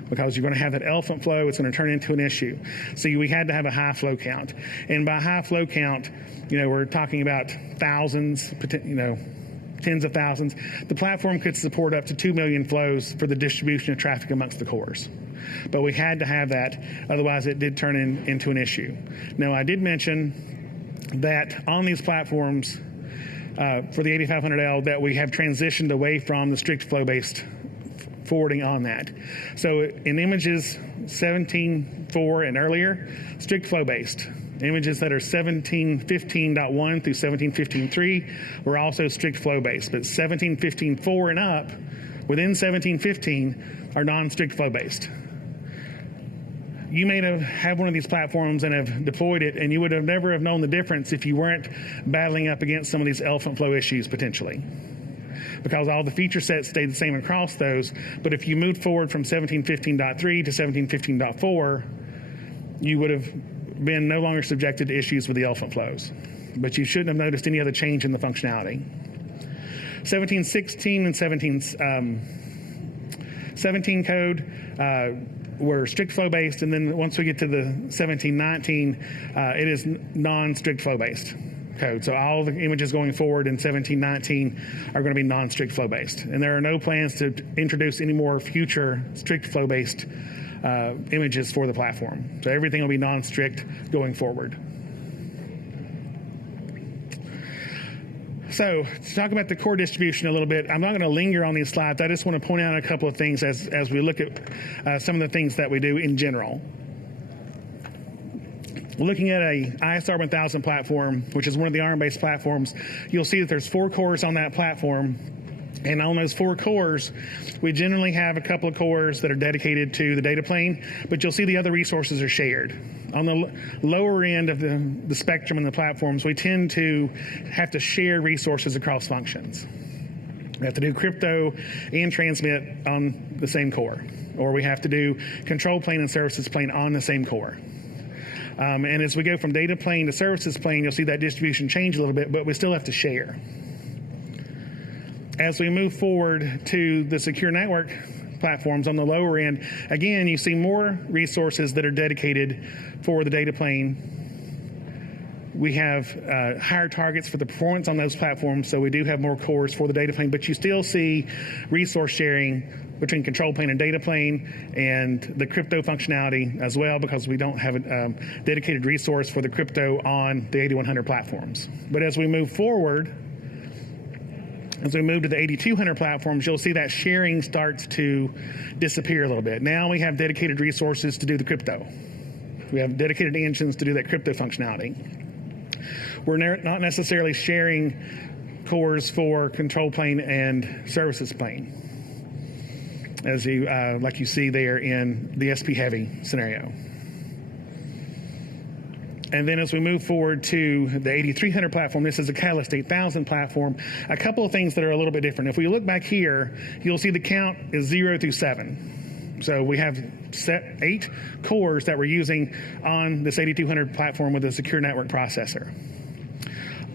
because you're going to have that elephant flow. It's going to turn into an issue. So we had to have a high flow count. And by high flow count, we're talking about thousands, tens of thousands. The platform could support up to 2 million flows for the distribution of traffic amongst the cores. But we had to have that, otherwise it did turn into an issue. Now, I did mention that on these platforms, for the 8500L, that we have transitioned away from the strict flow-based forwarding on that. So in images 17.4 and earlier, strict flow-based. Images that are 17.15.1 through 17.15.3 were also strict flow-based, but 17.15.4 and up, within 17.15, are non-strict flow-based. You may have one of these platforms and have deployed it, and you would have never have known the difference if you weren't battling up against some of these elephant flow issues potentially, because all the feature sets stayed the same across those. But if you moved forward from 17.15.3 to 17.15.4, you would have been no longer subjected to issues with the elephant flows. But you shouldn't have noticed any other change in the functionality. 17.16 and 17 code were strict flow based, and then once we get to the 17.19, it is non-strict flow based code. So all the images going forward in 17.19 are going to be non-strict flow based, and there are no plans to introduce any more future strict flow based images for the platform. So everything will be non-strict going forward. So to talk about the core distribution a little bit, I'm not going to linger on these slides. I just want to point out a couple of things as we look at some of the things that we do in general. Looking at a ISR 1000 platform, which is one of the ARM-based platforms, you'll see that there's 4 cores on that platform. And on those 4 cores, we generally have a couple of cores that are dedicated to the data plane, but you'll see the other resources are shared. On the lower end of the spectrum in the platforms, we tend to have to share resources across functions. We have to do crypto and transmit on the same core, or we have to do control plane and services plane on the same core. And as we go from data plane to services plane, you'll see that distribution change a little bit, but we still have to share. As we move forward to the secure network platforms on the lower end, again, you see more resources that are dedicated for the data plane. We have higher targets for the performance on those platforms, so we do have more cores for the data plane, but you still see resource sharing between control plane and data plane, and the crypto functionality as well, because we don't have a dedicated resource for the crypto on the 8100 platforms. But as we move forward, as we move to the 8200 platforms, you'll see that sharing starts to disappear a little bit. Now we have dedicated resources to do the crypto. We have dedicated engines to do that crypto functionality. We're not necessarily sharing cores for control plane and services plane, as you like you see there in the SP heavy scenario. And then as we move forward to the 8300 platform, this is a Catalyst 8000 platform, a couple of things that are a little bit different. If we look back here, you'll see the count is 0 through 7. So we have 8 cores that we're using on this 8200 platform with a secure network processor.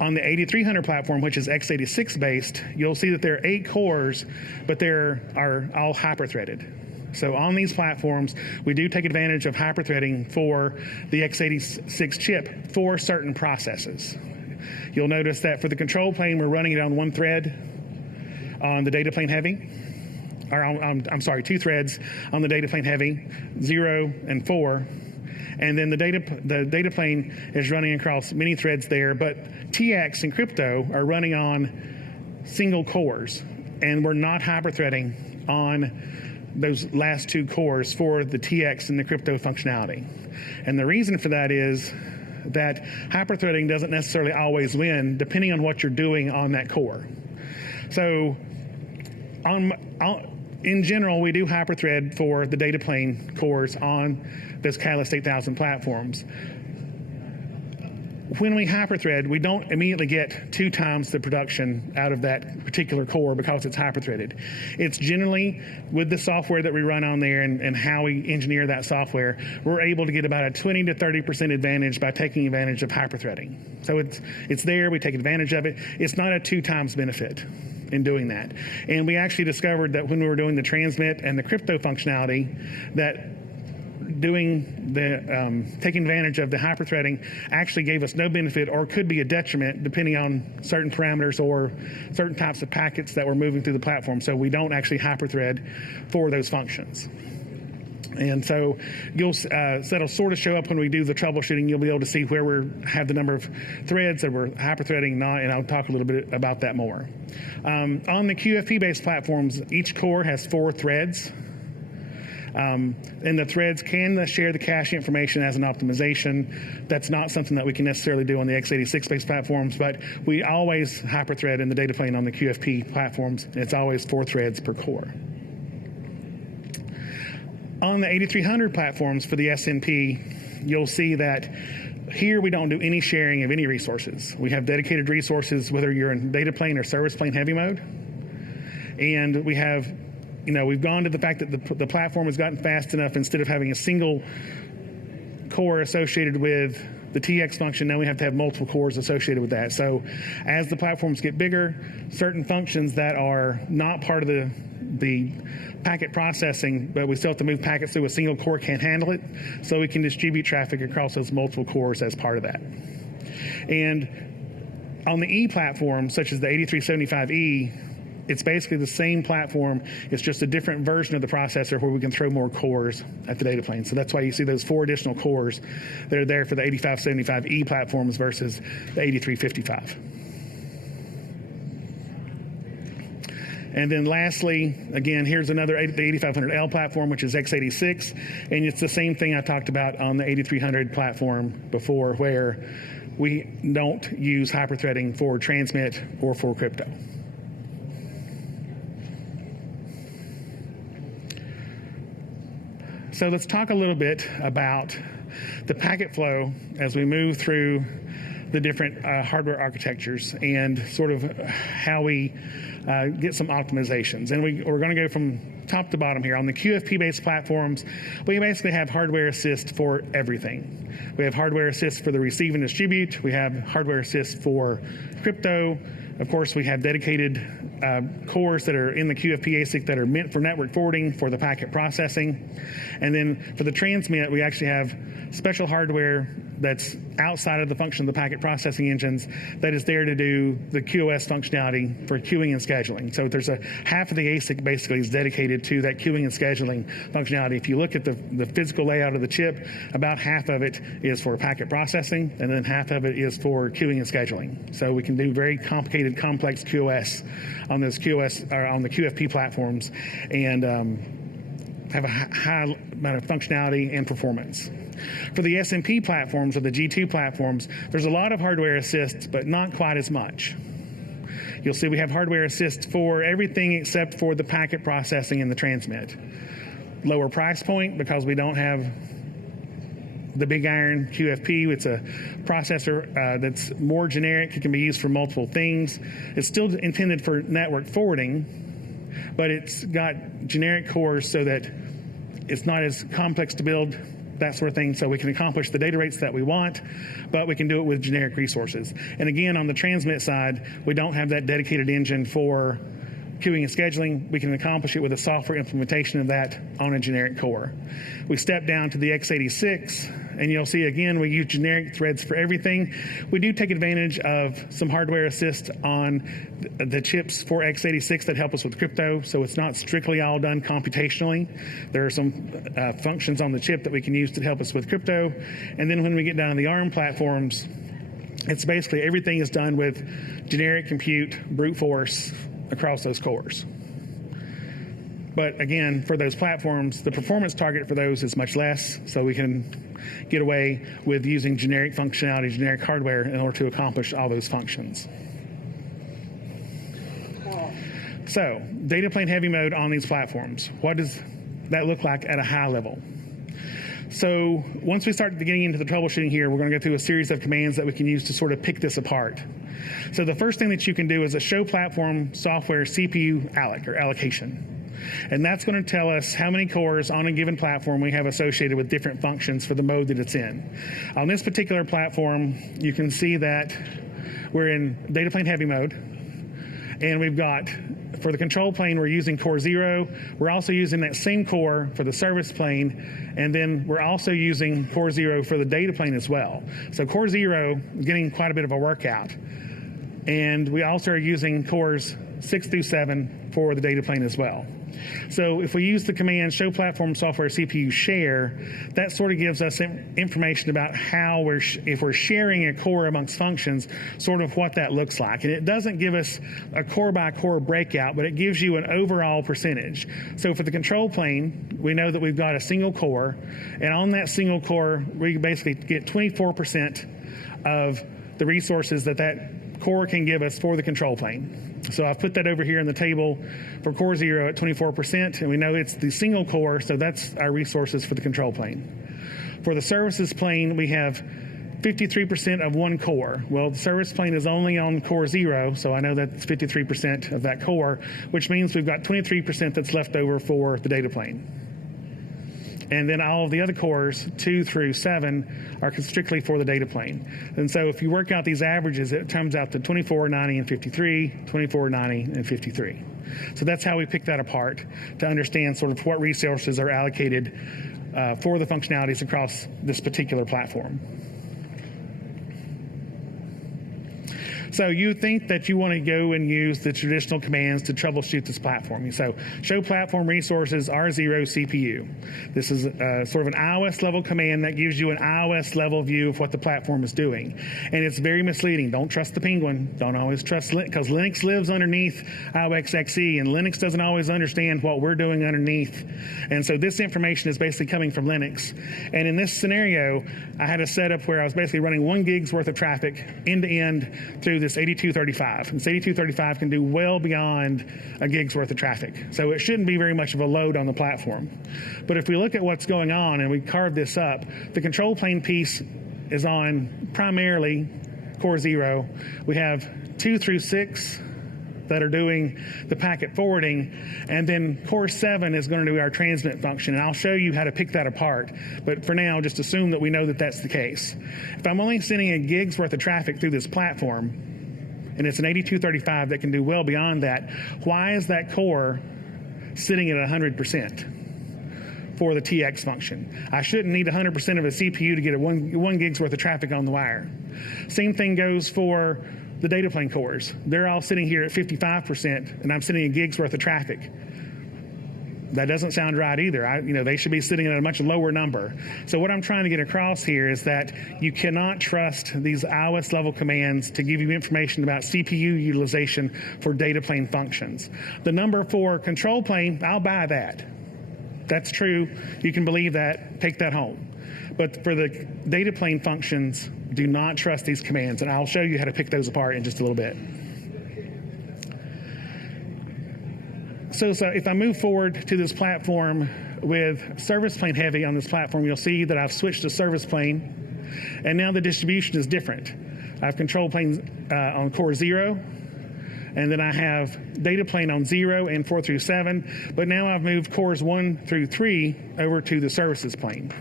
On the 8300 platform, which is x86 based, you'll see that there are 8 cores, but they are all hyper-threaded. So on these platforms, we do take advantage of hyper-threading for the x86 chip for certain processes. You'll notice that for the control plane, we're running it on 1 thread on the data plane heavy. Or I'm sorry, 2 threads on the data plane heavy, 0 and 4. And then the data plane is running across many threads there, but TX and crypto are running on single cores, and we're not hyper-threading on those last 2 cores for the TX and the crypto functionality. And the reason for that is that hyper-threading doesn't necessarily always win, depending on what you're doing on that core. So in general, we do hyper-thread for the data plane cores on those Catalyst 8000 platforms. When we hyper-thread, we don't immediately get 2 times the production out of that particular core because it's hyper-threaded. It's generally, with the software that we run on there and how we engineer that software, we're able to get about a 20 to 30% advantage by taking advantage of hyper-threading. So it's there, we take advantage of it. It's not a 2 times benefit. in doing that. And we actually discovered that when we were doing the transmit and the crypto functionality, that doing the taking advantage of the hyperthreading actually gave us no benefit or could be a detriment depending on certain parameters or certain types of packets that were moving through the platform. So we don't actually hyperthread for those functions. And so that'll sort of show up when we do the troubleshooting. You'll be able to see where we have the number of threads that we're hyperthreading, not, and I'll talk a little bit about that more. On the QFP-based platforms, each core has 4 threads. And the threads can share the cache information as an optimization. That's not something that we can necessarily do on the x86-based platforms, but we always hyperthread in the data plane on the QFP platforms. It's always 4 threads per core. On the 8300 platforms for the SNP, you'll see that here we don't do any sharing of any resources. We have dedicated resources, whether you're in data plane or service plane heavy mode. And we have, we've gone to the fact that the platform has gotten fast enough, instead of having a single core associated with the TX function, now we have to have multiple cores associated with that. So as the platforms get bigger, certain functions that are not part of the packet processing, but we still have to move packets through a single core, can't handle it. So we can distribute traffic across those multiple cores as part of that. And on the E platform, such as the 8375E, it's basically the same platform. It's just a different version of the processor where we can throw more cores at the data plane. So that's why you see those 4 additional cores that are there for the 8575E platforms versus the 8355. And then lastly, again, here's another, the 8500L platform, which is x86. And it's the same thing I talked about on the 8300 platform before, where we don't use hyperthreading for transmit or for crypto. So let's talk a little bit about the packet flow as we move through the different hardware architectures and sort of how we get some optimizations. And we're going to go from top to bottom here. On the QFP-based platforms, we basically have hardware assist for everything. We have hardware assist for the receive and distribute. We have hardware assist for crypto. Of course, we have dedicated cores that are in the QFP ASIC that are meant for network forwarding for the packet processing. And then for the transmit, we actually have special hardware that's outside of the function of the packet processing engines that is there to do the QoS functionality for queuing and scheduling. So there's half of the ASIC basically is dedicated to that queuing and scheduling functionality. If you look at the physical layout of the chip, about half of it is for packet processing, and then half of it is for queuing and scheduling. So we can do very complicated, complex QoS on those QoS or on the QFP platforms, and have a high amount of functionality and performance. For the SNP platforms or the G2 platforms, there's a lot of hardware assist, but not quite as much. You'll see we have hardware assist for everything except for the packet processing and the transmit. Lower price point because we don't have the big iron QFP. It's a processor that's more generic. It can be used for multiple things. It's still intended for network forwarding, but it's got generic cores so that it's not as complex to build, that sort of thing, so we can accomplish the data rates that we want, but we can do it with generic resources. And again, on the transmit side, we don't have that dedicated engine for queuing and scheduling. We can accomplish it with a software implementation of that on a generic core. We step down to the x86, and you'll see again we use generic threads for everything. We do take advantage of some hardware assist on the chips for x86 that help us with crypto, so it's not strictly all done computationally. There are some functions on the chip that we can use to help us with crypto. And then when we get down to the ARM platforms, it's basically everything is done with generic compute, brute force, across those cores. But again, for those platforms, the performance target for those is much less, so we can get away with using generic functionality, generic hardware in order to accomplish all those functions. So, data plane heavy mode on these platforms. What does that look like at a high level? So once we start getting into the troubleshooting here, we're going to go through a series of commands that we can use to sort of pick this apart. So the first thing that you can do is a show platform software CPU alloc or allocation. And that's going to tell us how many cores on a given platform we have associated with different functions for the mode that it's in. On this particular platform, you can see that we're in data plane heavy mode. And we've got, for the control plane, we're using core 0. We're also using that same core for the service plane. And then we're also using core 0 for the data plane as well. So core 0 is getting quite a bit of a workout. And we also are using cores 6 through 7 for the data plane as well. So if we use the command show platform software CPU share, that sort of gives us information about how if we're sharing a core amongst functions, sort of what that looks like. And it doesn't give us a core by core breakout, but it gives you an overall percentage. So for the control plane, we know that we've got a single core, and on that single core, we basically get 24% of the resources that core can give us for the control plane. So I've put that over here in the table for core 0 at 24%, and we know it's the single core, so that's our resources for the control plane. For the services plane, we have 53% of one core. Well, the service plane is only on core 0, so I know that's 53% of that core, which means we've got 23% that's left over for the data plane. And then all of the other cores, 2 through 7, are strictly for the data plane. And so if you work out these averages, it comes out to 24, 90, and 53, 24, 90, and 53. So that's how we pick that apart to understand sort of what resources are allocated for the functionalities across this particular platform. So you think that you want to go and use the traditional commands to troubleshoot this platform. So show platform resources R0 CPU. This is sort of an iOS level command that gives you an iOS level view of what the platform is doing. And it's very misleading. Don't trust the penguin. Don't always trust Linux, because Linux lives underneath IOXXE, and Linux doesn't always understand what we're doing underneath. And so this information is basically coming from Linux. And in this scenario, I had a setup where I was basically running 1 gig's worth of traffic end to end through this 8235. And this 8235 can do well beyond a gig's worth of traffic. So it shouldn't be very much of a load on the platform. But if we look at what's going on and we carve this up, the control plane piece is on primarily core 0. We have 2 through 6 that are doing the packet forwarding, and then core 7 is going to do our transmit function, and I'll show you how to pick that apart. But for now, just assume that we know that that's the case. If I'm only sending a gig's worth of traffic through this platform, and it's an 8235 that can do well beyond that, why is that core sitting at 100% for the TX function? I shouldn't need 100% of a CPU to get a 1 gig's worth of traffic on the wire. Same thing goes for the data plane cores. They're all sitting here at 55%, and I'm sending a gig's worth of traffic. That doesn't sound right either. They should be sitting at a much lower number. So what I'm trying to get across here is that you cannot trust these iOS level commands to give you information about CPU utilization for data plane functions. The number for control plane, I'll buy that. That's true. You can believe that. Take that home. But for the data plane functions, do not trust these commands, and I'll show you how to pick those apart in just a little bit. So if I move forward to this platform with service plane heavy on this platform, you'll see that I've switched to service plane, and now the distribution is different. I have control planes on core 0, and then I have data plane on 0 and 4 through 7, but now I've moved cores 1 through 3 over to the services plane.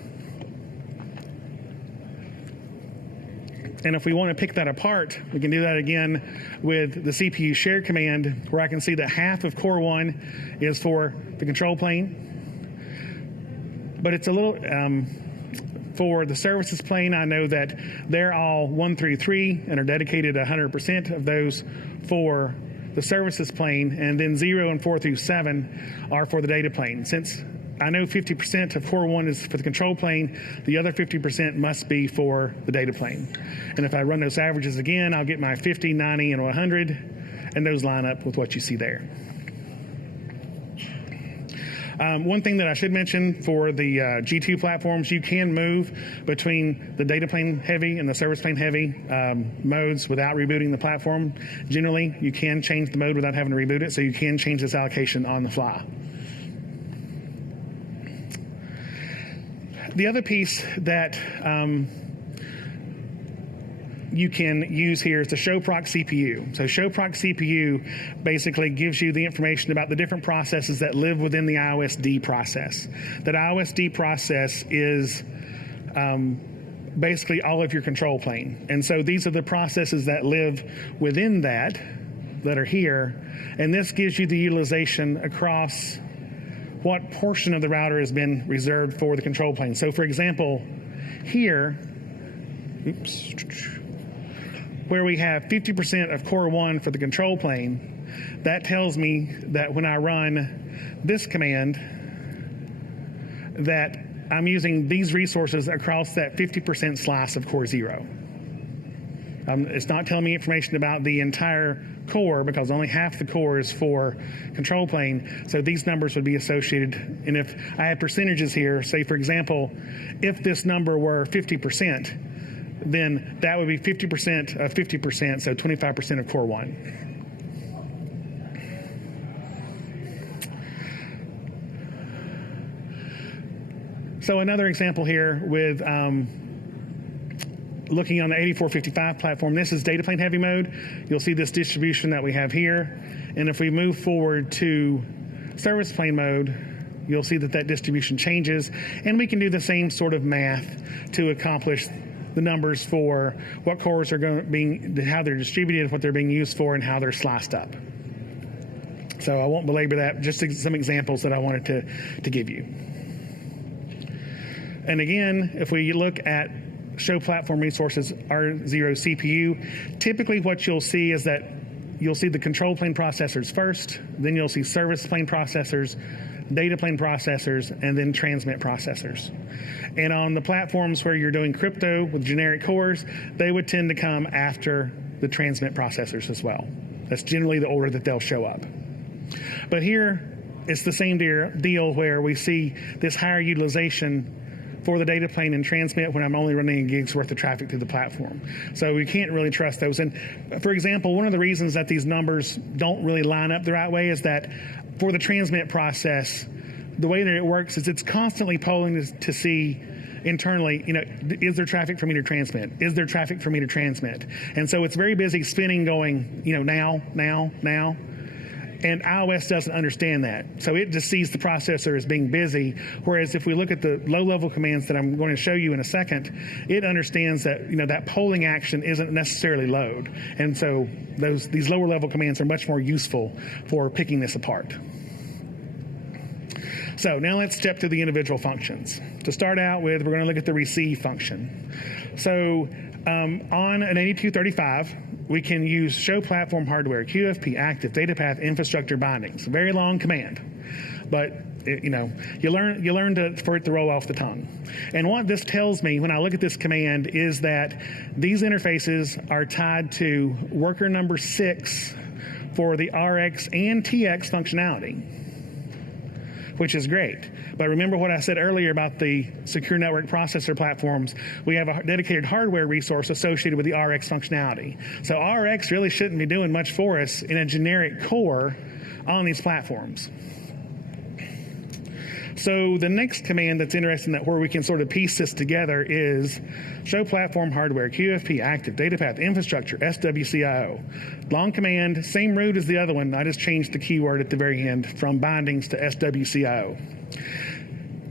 And if we want to pick that apart, we can do that again with the CPU share command, where I can see that half of core 1 is for the control plane. But it's a little, for the services plane, I know that they're all 1 through 3 and are dedicated 100% of those for the services plane, and then 0 and 4 through 7 are for the data plane. Since I know 50% of core 1 is for the control plane, the other 50% must be for the data plane. And if I run those averages again, I'll get my 50, 90, and 100, and those line up with what you see there. One thing that I should mention for the G2 platforms, you can move between the data plane heavy and the service plane heavy modes without rebooting the platform. Generally, you can change the mode without having to reboot it, so you can change this allocation on the fly. The other piece that you can use here is the show proc CPU. So show proc CPU basically gives you the information about the different processes that live within the IOSD process. That IOSD process is basically all of your control plane. And so these are the processes that live within that that are here, and this gives you the utilization across what portion of the router has been reserved for the control plane. So for example, here, where we have 50% of core 1 for the control plane, that tells me that when I run this command, that I'm using these resources across that 50% slice of core 0. It's not telling me information about the entire core because only half the core is for control plane. So these numbers would be associated. And if I have percentages here, say for example, if this number were 50%, then that would be 50% of 50%, so 25% of core 1. So another example here with looking on the 8455 platform, this is data plane heavy mode. You'll see this distribution that we have here. And if we move forward to service plane mode, you'll see that that distribution changes. And we can do the same sort of math to accomplish the numbers for what cores are going to be, how they're distributed, what they're being used for, and how they're sliced up. So I won't belabor that, just some examples that I wanted to give you. And again, if we look at show platform resources R0 CPU, typically what you'll see is that you'll see the control plane processors first, then you'll see service plane processors, data plane processors, and then transmit processors. And on the platforms where you're doing crypto with generic cores, they would tend to come after the transmit processors as well. That's generally the order that they'll show up. But here, it's the same deal where we see this higher utilization for the data plane and transmit when I'm only running a gig's worth of traffic through the platform. So we can't really trust those. And for example, one of the reasons that these numbers don't really line up the right way is that for the transmit process, the way that it works is it's constantly polling to see internally, is there traffic for me to transmit? Is there traffic for me to transmit? And so it's very busy spinning going, now. And iOS doesn't understand that. So it just sees the processor as being busy. Whereas if we look at the low-level commands that I'm going to show you in a second, it understands that, that polling action isn't necessarily load. And so these lower-level commands are much more useful for picking this apart. So now let's step through the individual functions. To start out with, we're going to look at the receive function. So on an 8235, we can use show platform hardware, QFP, active, data path, infrastructure bindings. Very long command, but you learn for it to roll off the tongue. And what this tells me when I look at this command is that these interfaces are tied to worker number 6 for the RX and TX functionality, which is great. But remember what I said earlier about the secure network processor platforms. We have a dedicated hardware resource associated with the RX functionality. So RX really shouldn't be doing much for us in a generic core on these platforms. So the next command that's interesting, that where we can sort of piece this together, is show platform hardware, QFP, active, data path, infrastructure, SWCIO. Long command, same root as the other one. I just changed the keyword at the very end from bindings to SWCIO.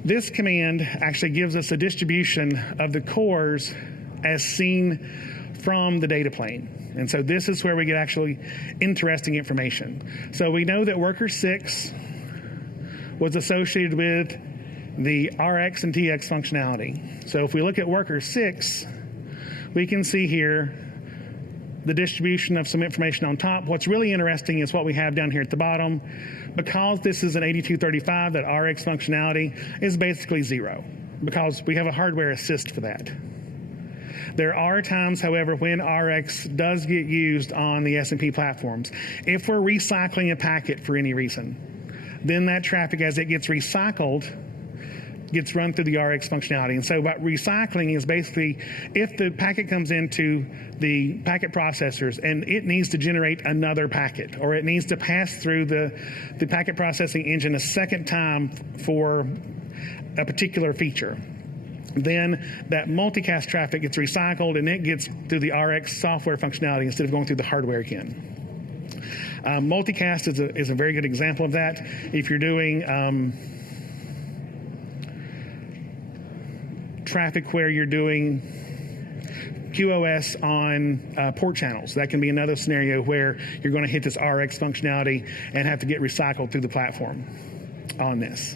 This command actually gives us a distribution of the cores as seen from the data plane. And so this is where we get actually interesting information. So we know that worker 6 was associated with the RX and TX functionality. So if we look at worker 6, we can see here the distribution of some information on top. What's really interesting is what we have down here at the bottom. Because this is an 8235, that RX functionality is basically 0, because we have a hardware assist for that. There are times, however, when RX does get used on the S&P platforms. If we're recycling a packet for any reason, then that traffic, as it gets recycled, gets run through the RX functionality. And so what recycling is basically, if the packet comes into the packet processors and it needs to generate another packet, or it needs to pass through the packet processing engine a second time for a particular feature, then that multicast traffic gets recycled and it gets through the RX software functionality instead of going through the hardware again. Multicast is a very good example of that. If you're doing traffic where you're doing QoS on port channels. That can be another scenario where you're going to hit this RX functionality and have to get recycled through the platform on this.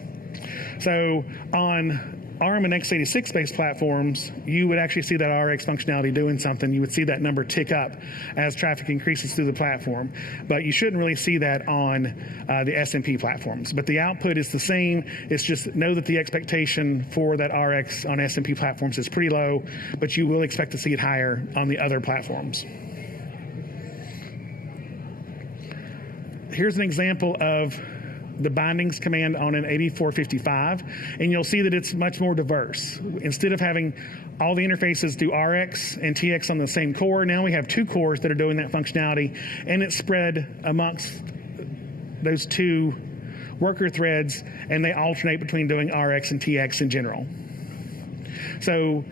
So on ARM and x86 based platforms, you would actually see that RX functionality doing something. You would see that number tick up as traffic increases through the platform. But you shouldn't really see that on the SMP platforms. But the output is the same. It's just know that the expectation for that RX on SMP platforms is pretty low, but you will expect to see it higher on the other platforms. Here's an example of the bindings command on an 8455, and you'll see that it's much more diverse. Instead of having all the interfaces do RX and TX on the same core, now we have 2 cores that are doing that functionality, and it's spread amongst those 2 worker threads, and they alternate between doing RX and TX in general. So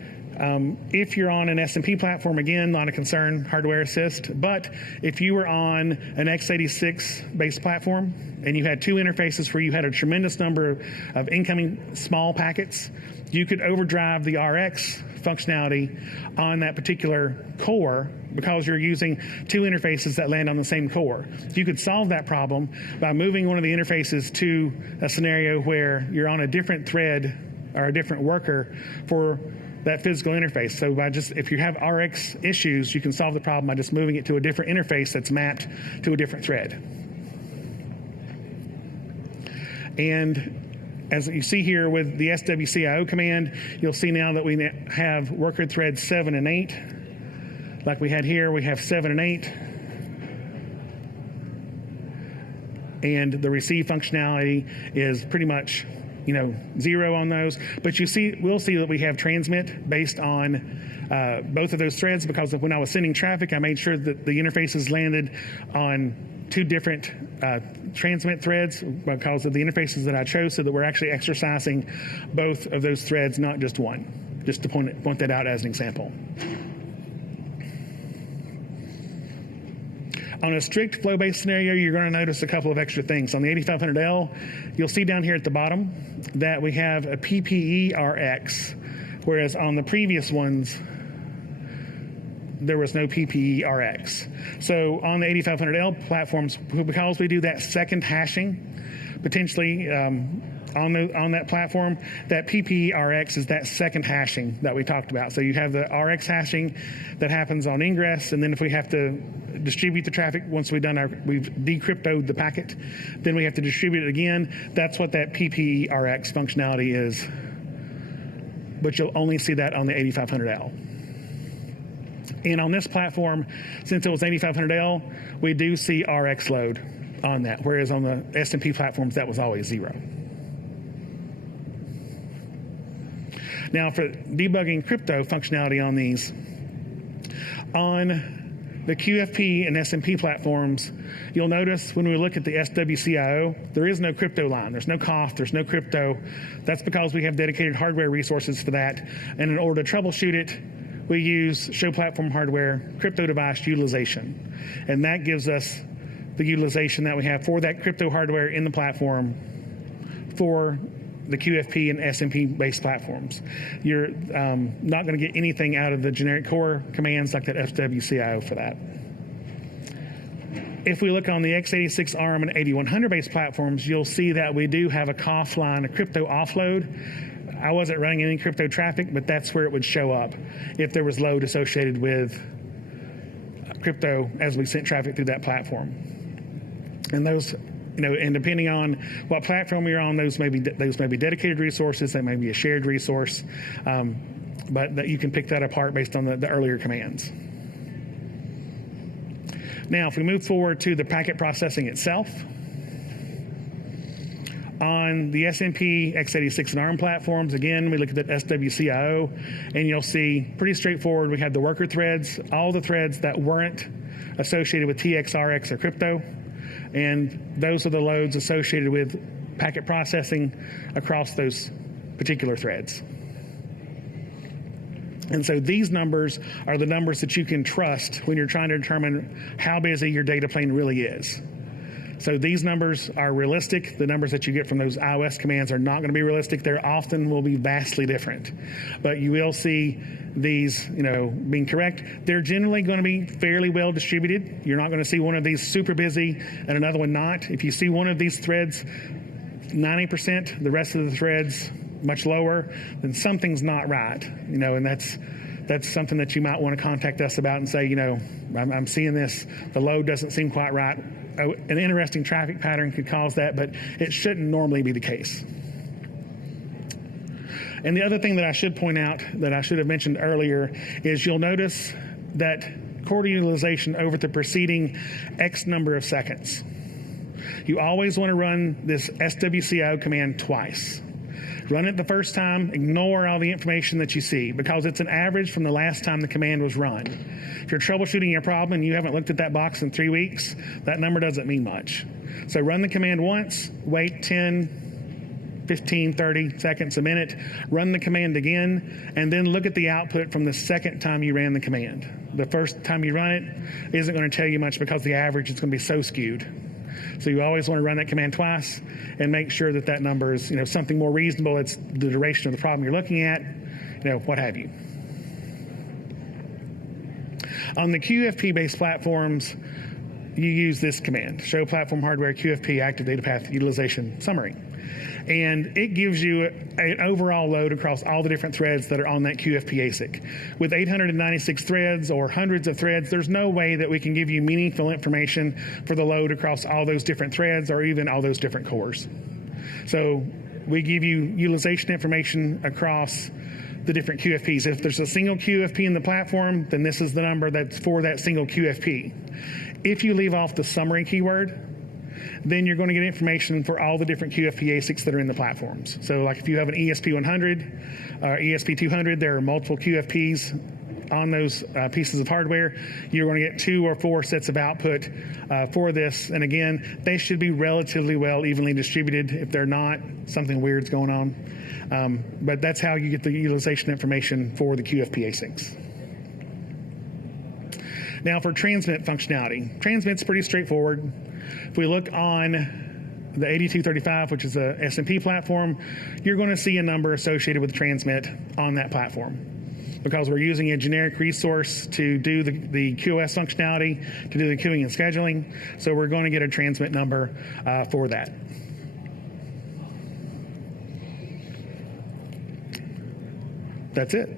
if you're on an SMP platform, again, not a concern, hardware assist. But if you were on an x86 based platform and you had 2 interfaces where you had a tremendous number of incoming small packets, you could overdrive the RX functionality on that particular core because you're using 2 interfaces that land on the same core. You could solve that problem by moving one of the interfaces to a scenario where you're on a different thread or a different worker for that physical interface. So if you have RX issues, you can solve the problem by just moving it to a different interface that's mapped to a different thread. And as you see here with the SWCIO command, you'll see now that we have worker threads 7 and 8. Like we had here, we have 7 and 8. And the receive functionality is pretty much 0 on those. But we'll see that we have transmit based on both of those threads, because when I was sending traffic, I made sure that the interfaces landed on 2 different transmit threads because of the interfaces that I chose, so that we're actually exercising both of those threads, not just one. Just to point that out as an example. On a strict flow-based scenario, you're going to notice a couple of extra things. On the 8500L, you'll see down here at the bottom that we have a PPE RX, whereas on the previous ones, there was no PPE RX. So on the 8500L platforms, because we do that second hashing, potentially on that platform, that PPE RX is that second hashing that we talked about. So you have the RX hashing that happens on ingress, and then if we have to distribute the traffic once we've decryptoed the packet, then we have to distribute it again. That's what that PPE RX functionality is. But you'll only see that on the 8500L. And on this platform, since it was 8500L, we do see RX load on that, whereas on the SMP platforms, that was always 0. Now, for debugging crypto functionality on these, on the QFP and SMP platforms, you'll notice when we look at the SWCIO, there is no crypto line. There's no COF, there's no crypto. That's because we have dedicated hardware resources for that. And in order to troubleshoot it, we use show platform hardware crypto device utilization. And that gives us the utilization that we have for that crypto hardware in the platform for the QFP and SMP based platforms. You're not going to get anything out of the generic core commands like that SWCIO for that. If we look on the x86 ARM and 8100 based platforms, you'll see that we do have a COF line, a crypto offload. I wasn't running any crypto traffic, but that's where it would show up if there was load associated with crypto as we sent traffic through that platform. And those, and depending on what platform you're on, those may be dedicated resources, they may be a shared resource, but that you can pick that apart based on the earlier commands. Now, if we move forward to the packet processing itself, on the SMP, x86, and ARM platforms, again, we look at the SWCIO, and you'll see pretty straightforward. We have the worker threads, all the threads that weren't associated with TX, RX, or crypto, and those are the loads associated with packet processing across those particular threads. And so these numbers are the numbers that you can trust when you're trying to determine how busy your data plane really is. So these numbers are realistic. The numbers that you get from those iOS commands are not going to be realistic. They often will be vastly different. But you will see these, being correct. They're generally going to be fairly well distributed. You're not going to see one of these super busy and another one not. If you see one of these threads 90%, the rest of the threads much lower, then something's not right. And that's something that you might want to contact us about and say, I'm seeing this, the load doesn't seem quite right. An interesting traffic pattern could cause that, but it shouldn't normally be the case. And the other thing that I should point out that I should have mentioned earlier is you'll notice that core utilization over the preceding X number of seconds. You always want to run this SWCO command twice. Run it the first time, ignore all the information that you see, because it's an average from the last time the command was run. If you're troubleshooting your problem and you haven't looked at that box in 3 weeks, that number doesn't mean much. So run the command once, wait 10, 15, 30 seconds, a minute, run the command again, and then look at the output from the second time you ran the command. The first time you run it isn't going to tell you much because the average is going to be so skewed. So you always want to run that command twice and make sure that that number is, something more reasonable. It's the duration of the problem you're looking at, what have you. On the QFP-based platforms, you use this command, show platform hardware QFP active data path utilization summary. And it gives you an overall load across all the different threads that are on that QFP ASIC. With 896 threads or hundreds of threads, there's no way that we can give you meaningful information for the load across all those different threads or even all those different cores. So we give you utilization information across the different QFPs. If there's a single QFP in the platform, then this is the number that's for that single QFP. If you leave off the summary keyword, then you're going to get information for all the different QFP ASICs that are in the platforms. So like if you have an ESP100 or ESP200, there are multiple QFPs on those pieces of hardware. You're going to get 2 or 4 sets of output for this. And again, they should be relatively well evenly distributed. If they're not, something weird's going on. But that's how you get the utilization information for the QFP ASICs. Now for transmit functionality. Transmit's pretty straightforward. If we look on the 8235, which is a SMP platform, you're going to see a number associated with transmit on that platform because we're using a generic resource to do the QoS functionality, to do the queuing and scheduling. So we're going to get a transmit number for that. That's it.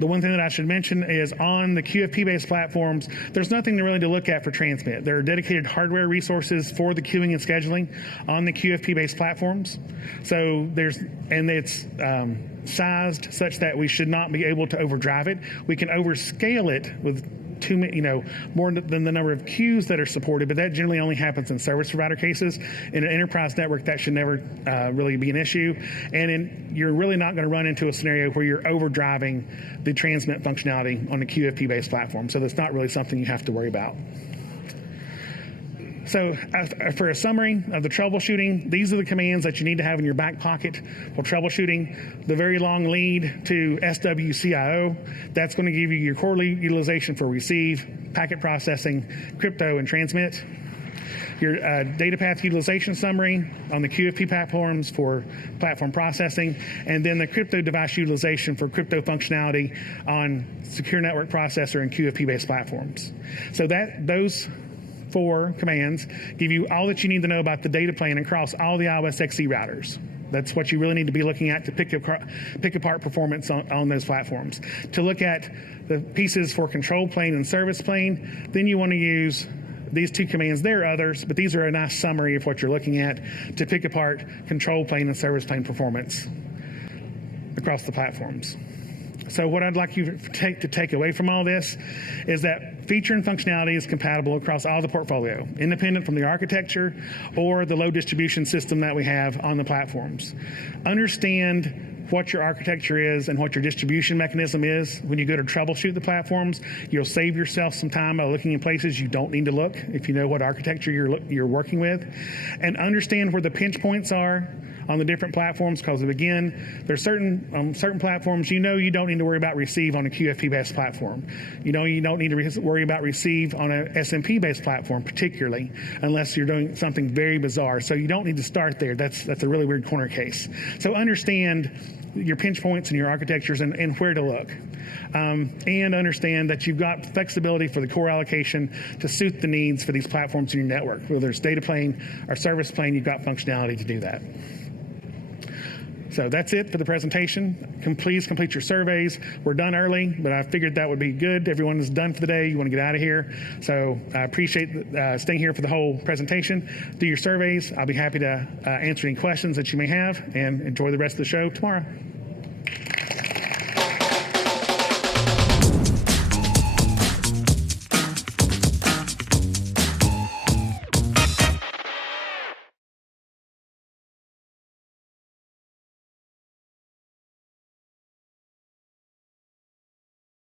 The one thing that I should mention is on the QFP-based platforms, there's nothing really to look at for transmit. There are dedicated hardware resources for the queuing and scheduling on the QFP-based platforms. So it's sized such that we should not be able to overdrive it. We can overscale it with more than the number of queues that are supported, but that generally only happens in service provider cases. In an enterprise network, that should never really be an issue. And you're really not going to run into a scenario where you're overdriving the transmit functionality on the QFP-based platform. So that's not really something you have to worry about. So for a summary of the troubleshooting, these are the commands that you need to have in your back pocket for troubleshooting. The very long lead to SWCIO, that's going to give you your quarterly utilization for receive, packet processing, crypto, and transmit. Your data path utilization summary on the QFP platforms for platform processing, and then the crypto device utilization for crypto functionality on secure network processor and QFP-based platforms. So those 4 commands give you all that you need to know about the data plane across all the iOS XE routers. That's what you really need to be looking at to pick apart performance on those platforms. To look at the pieces for control plane and service plane, then you want to use these 2 commands. There are others, but these are a nice summary of what you're looking at to pick apart control plane and service plane performance across the platforms. So what I'd like you to take away from all this is that feature and functionality is compatible across all the portfolio, independent from the architecture or the load distribution system that we have on the platforms. Understand what your architecture is and what your distribution mechanism is. When you go to troubleshoot the platforms, you'll save yourself some time by looking in places you don't need to look if you know what architecture you're working with. And understand where the pinch points are on the different platforms, because again, there's certain platforms you don't need to worry about receive on a QFP-based platform. You don't need to worry about receive on a SMP-based platform, particularly unless you're doing something very bizarre. So you don't need to start there. That's a really weird corner case. So understand your pinch points and your architectures and where to look. And understand that you've got flexibility for the core allocation to suit the needs for these platforms in your network. Whether it's data plane or service plane, you've got functionality to do that. So that's it for the presentation. Please complete your surveys. We're done early, but I figured that would be good. Everyone is done for the day. You want to get out of here. So I appreciate staying here for the whole presentation. Do your surveys. I'll be happy to answer any questions that you may have, and enjoy the rest of the show tomorrow.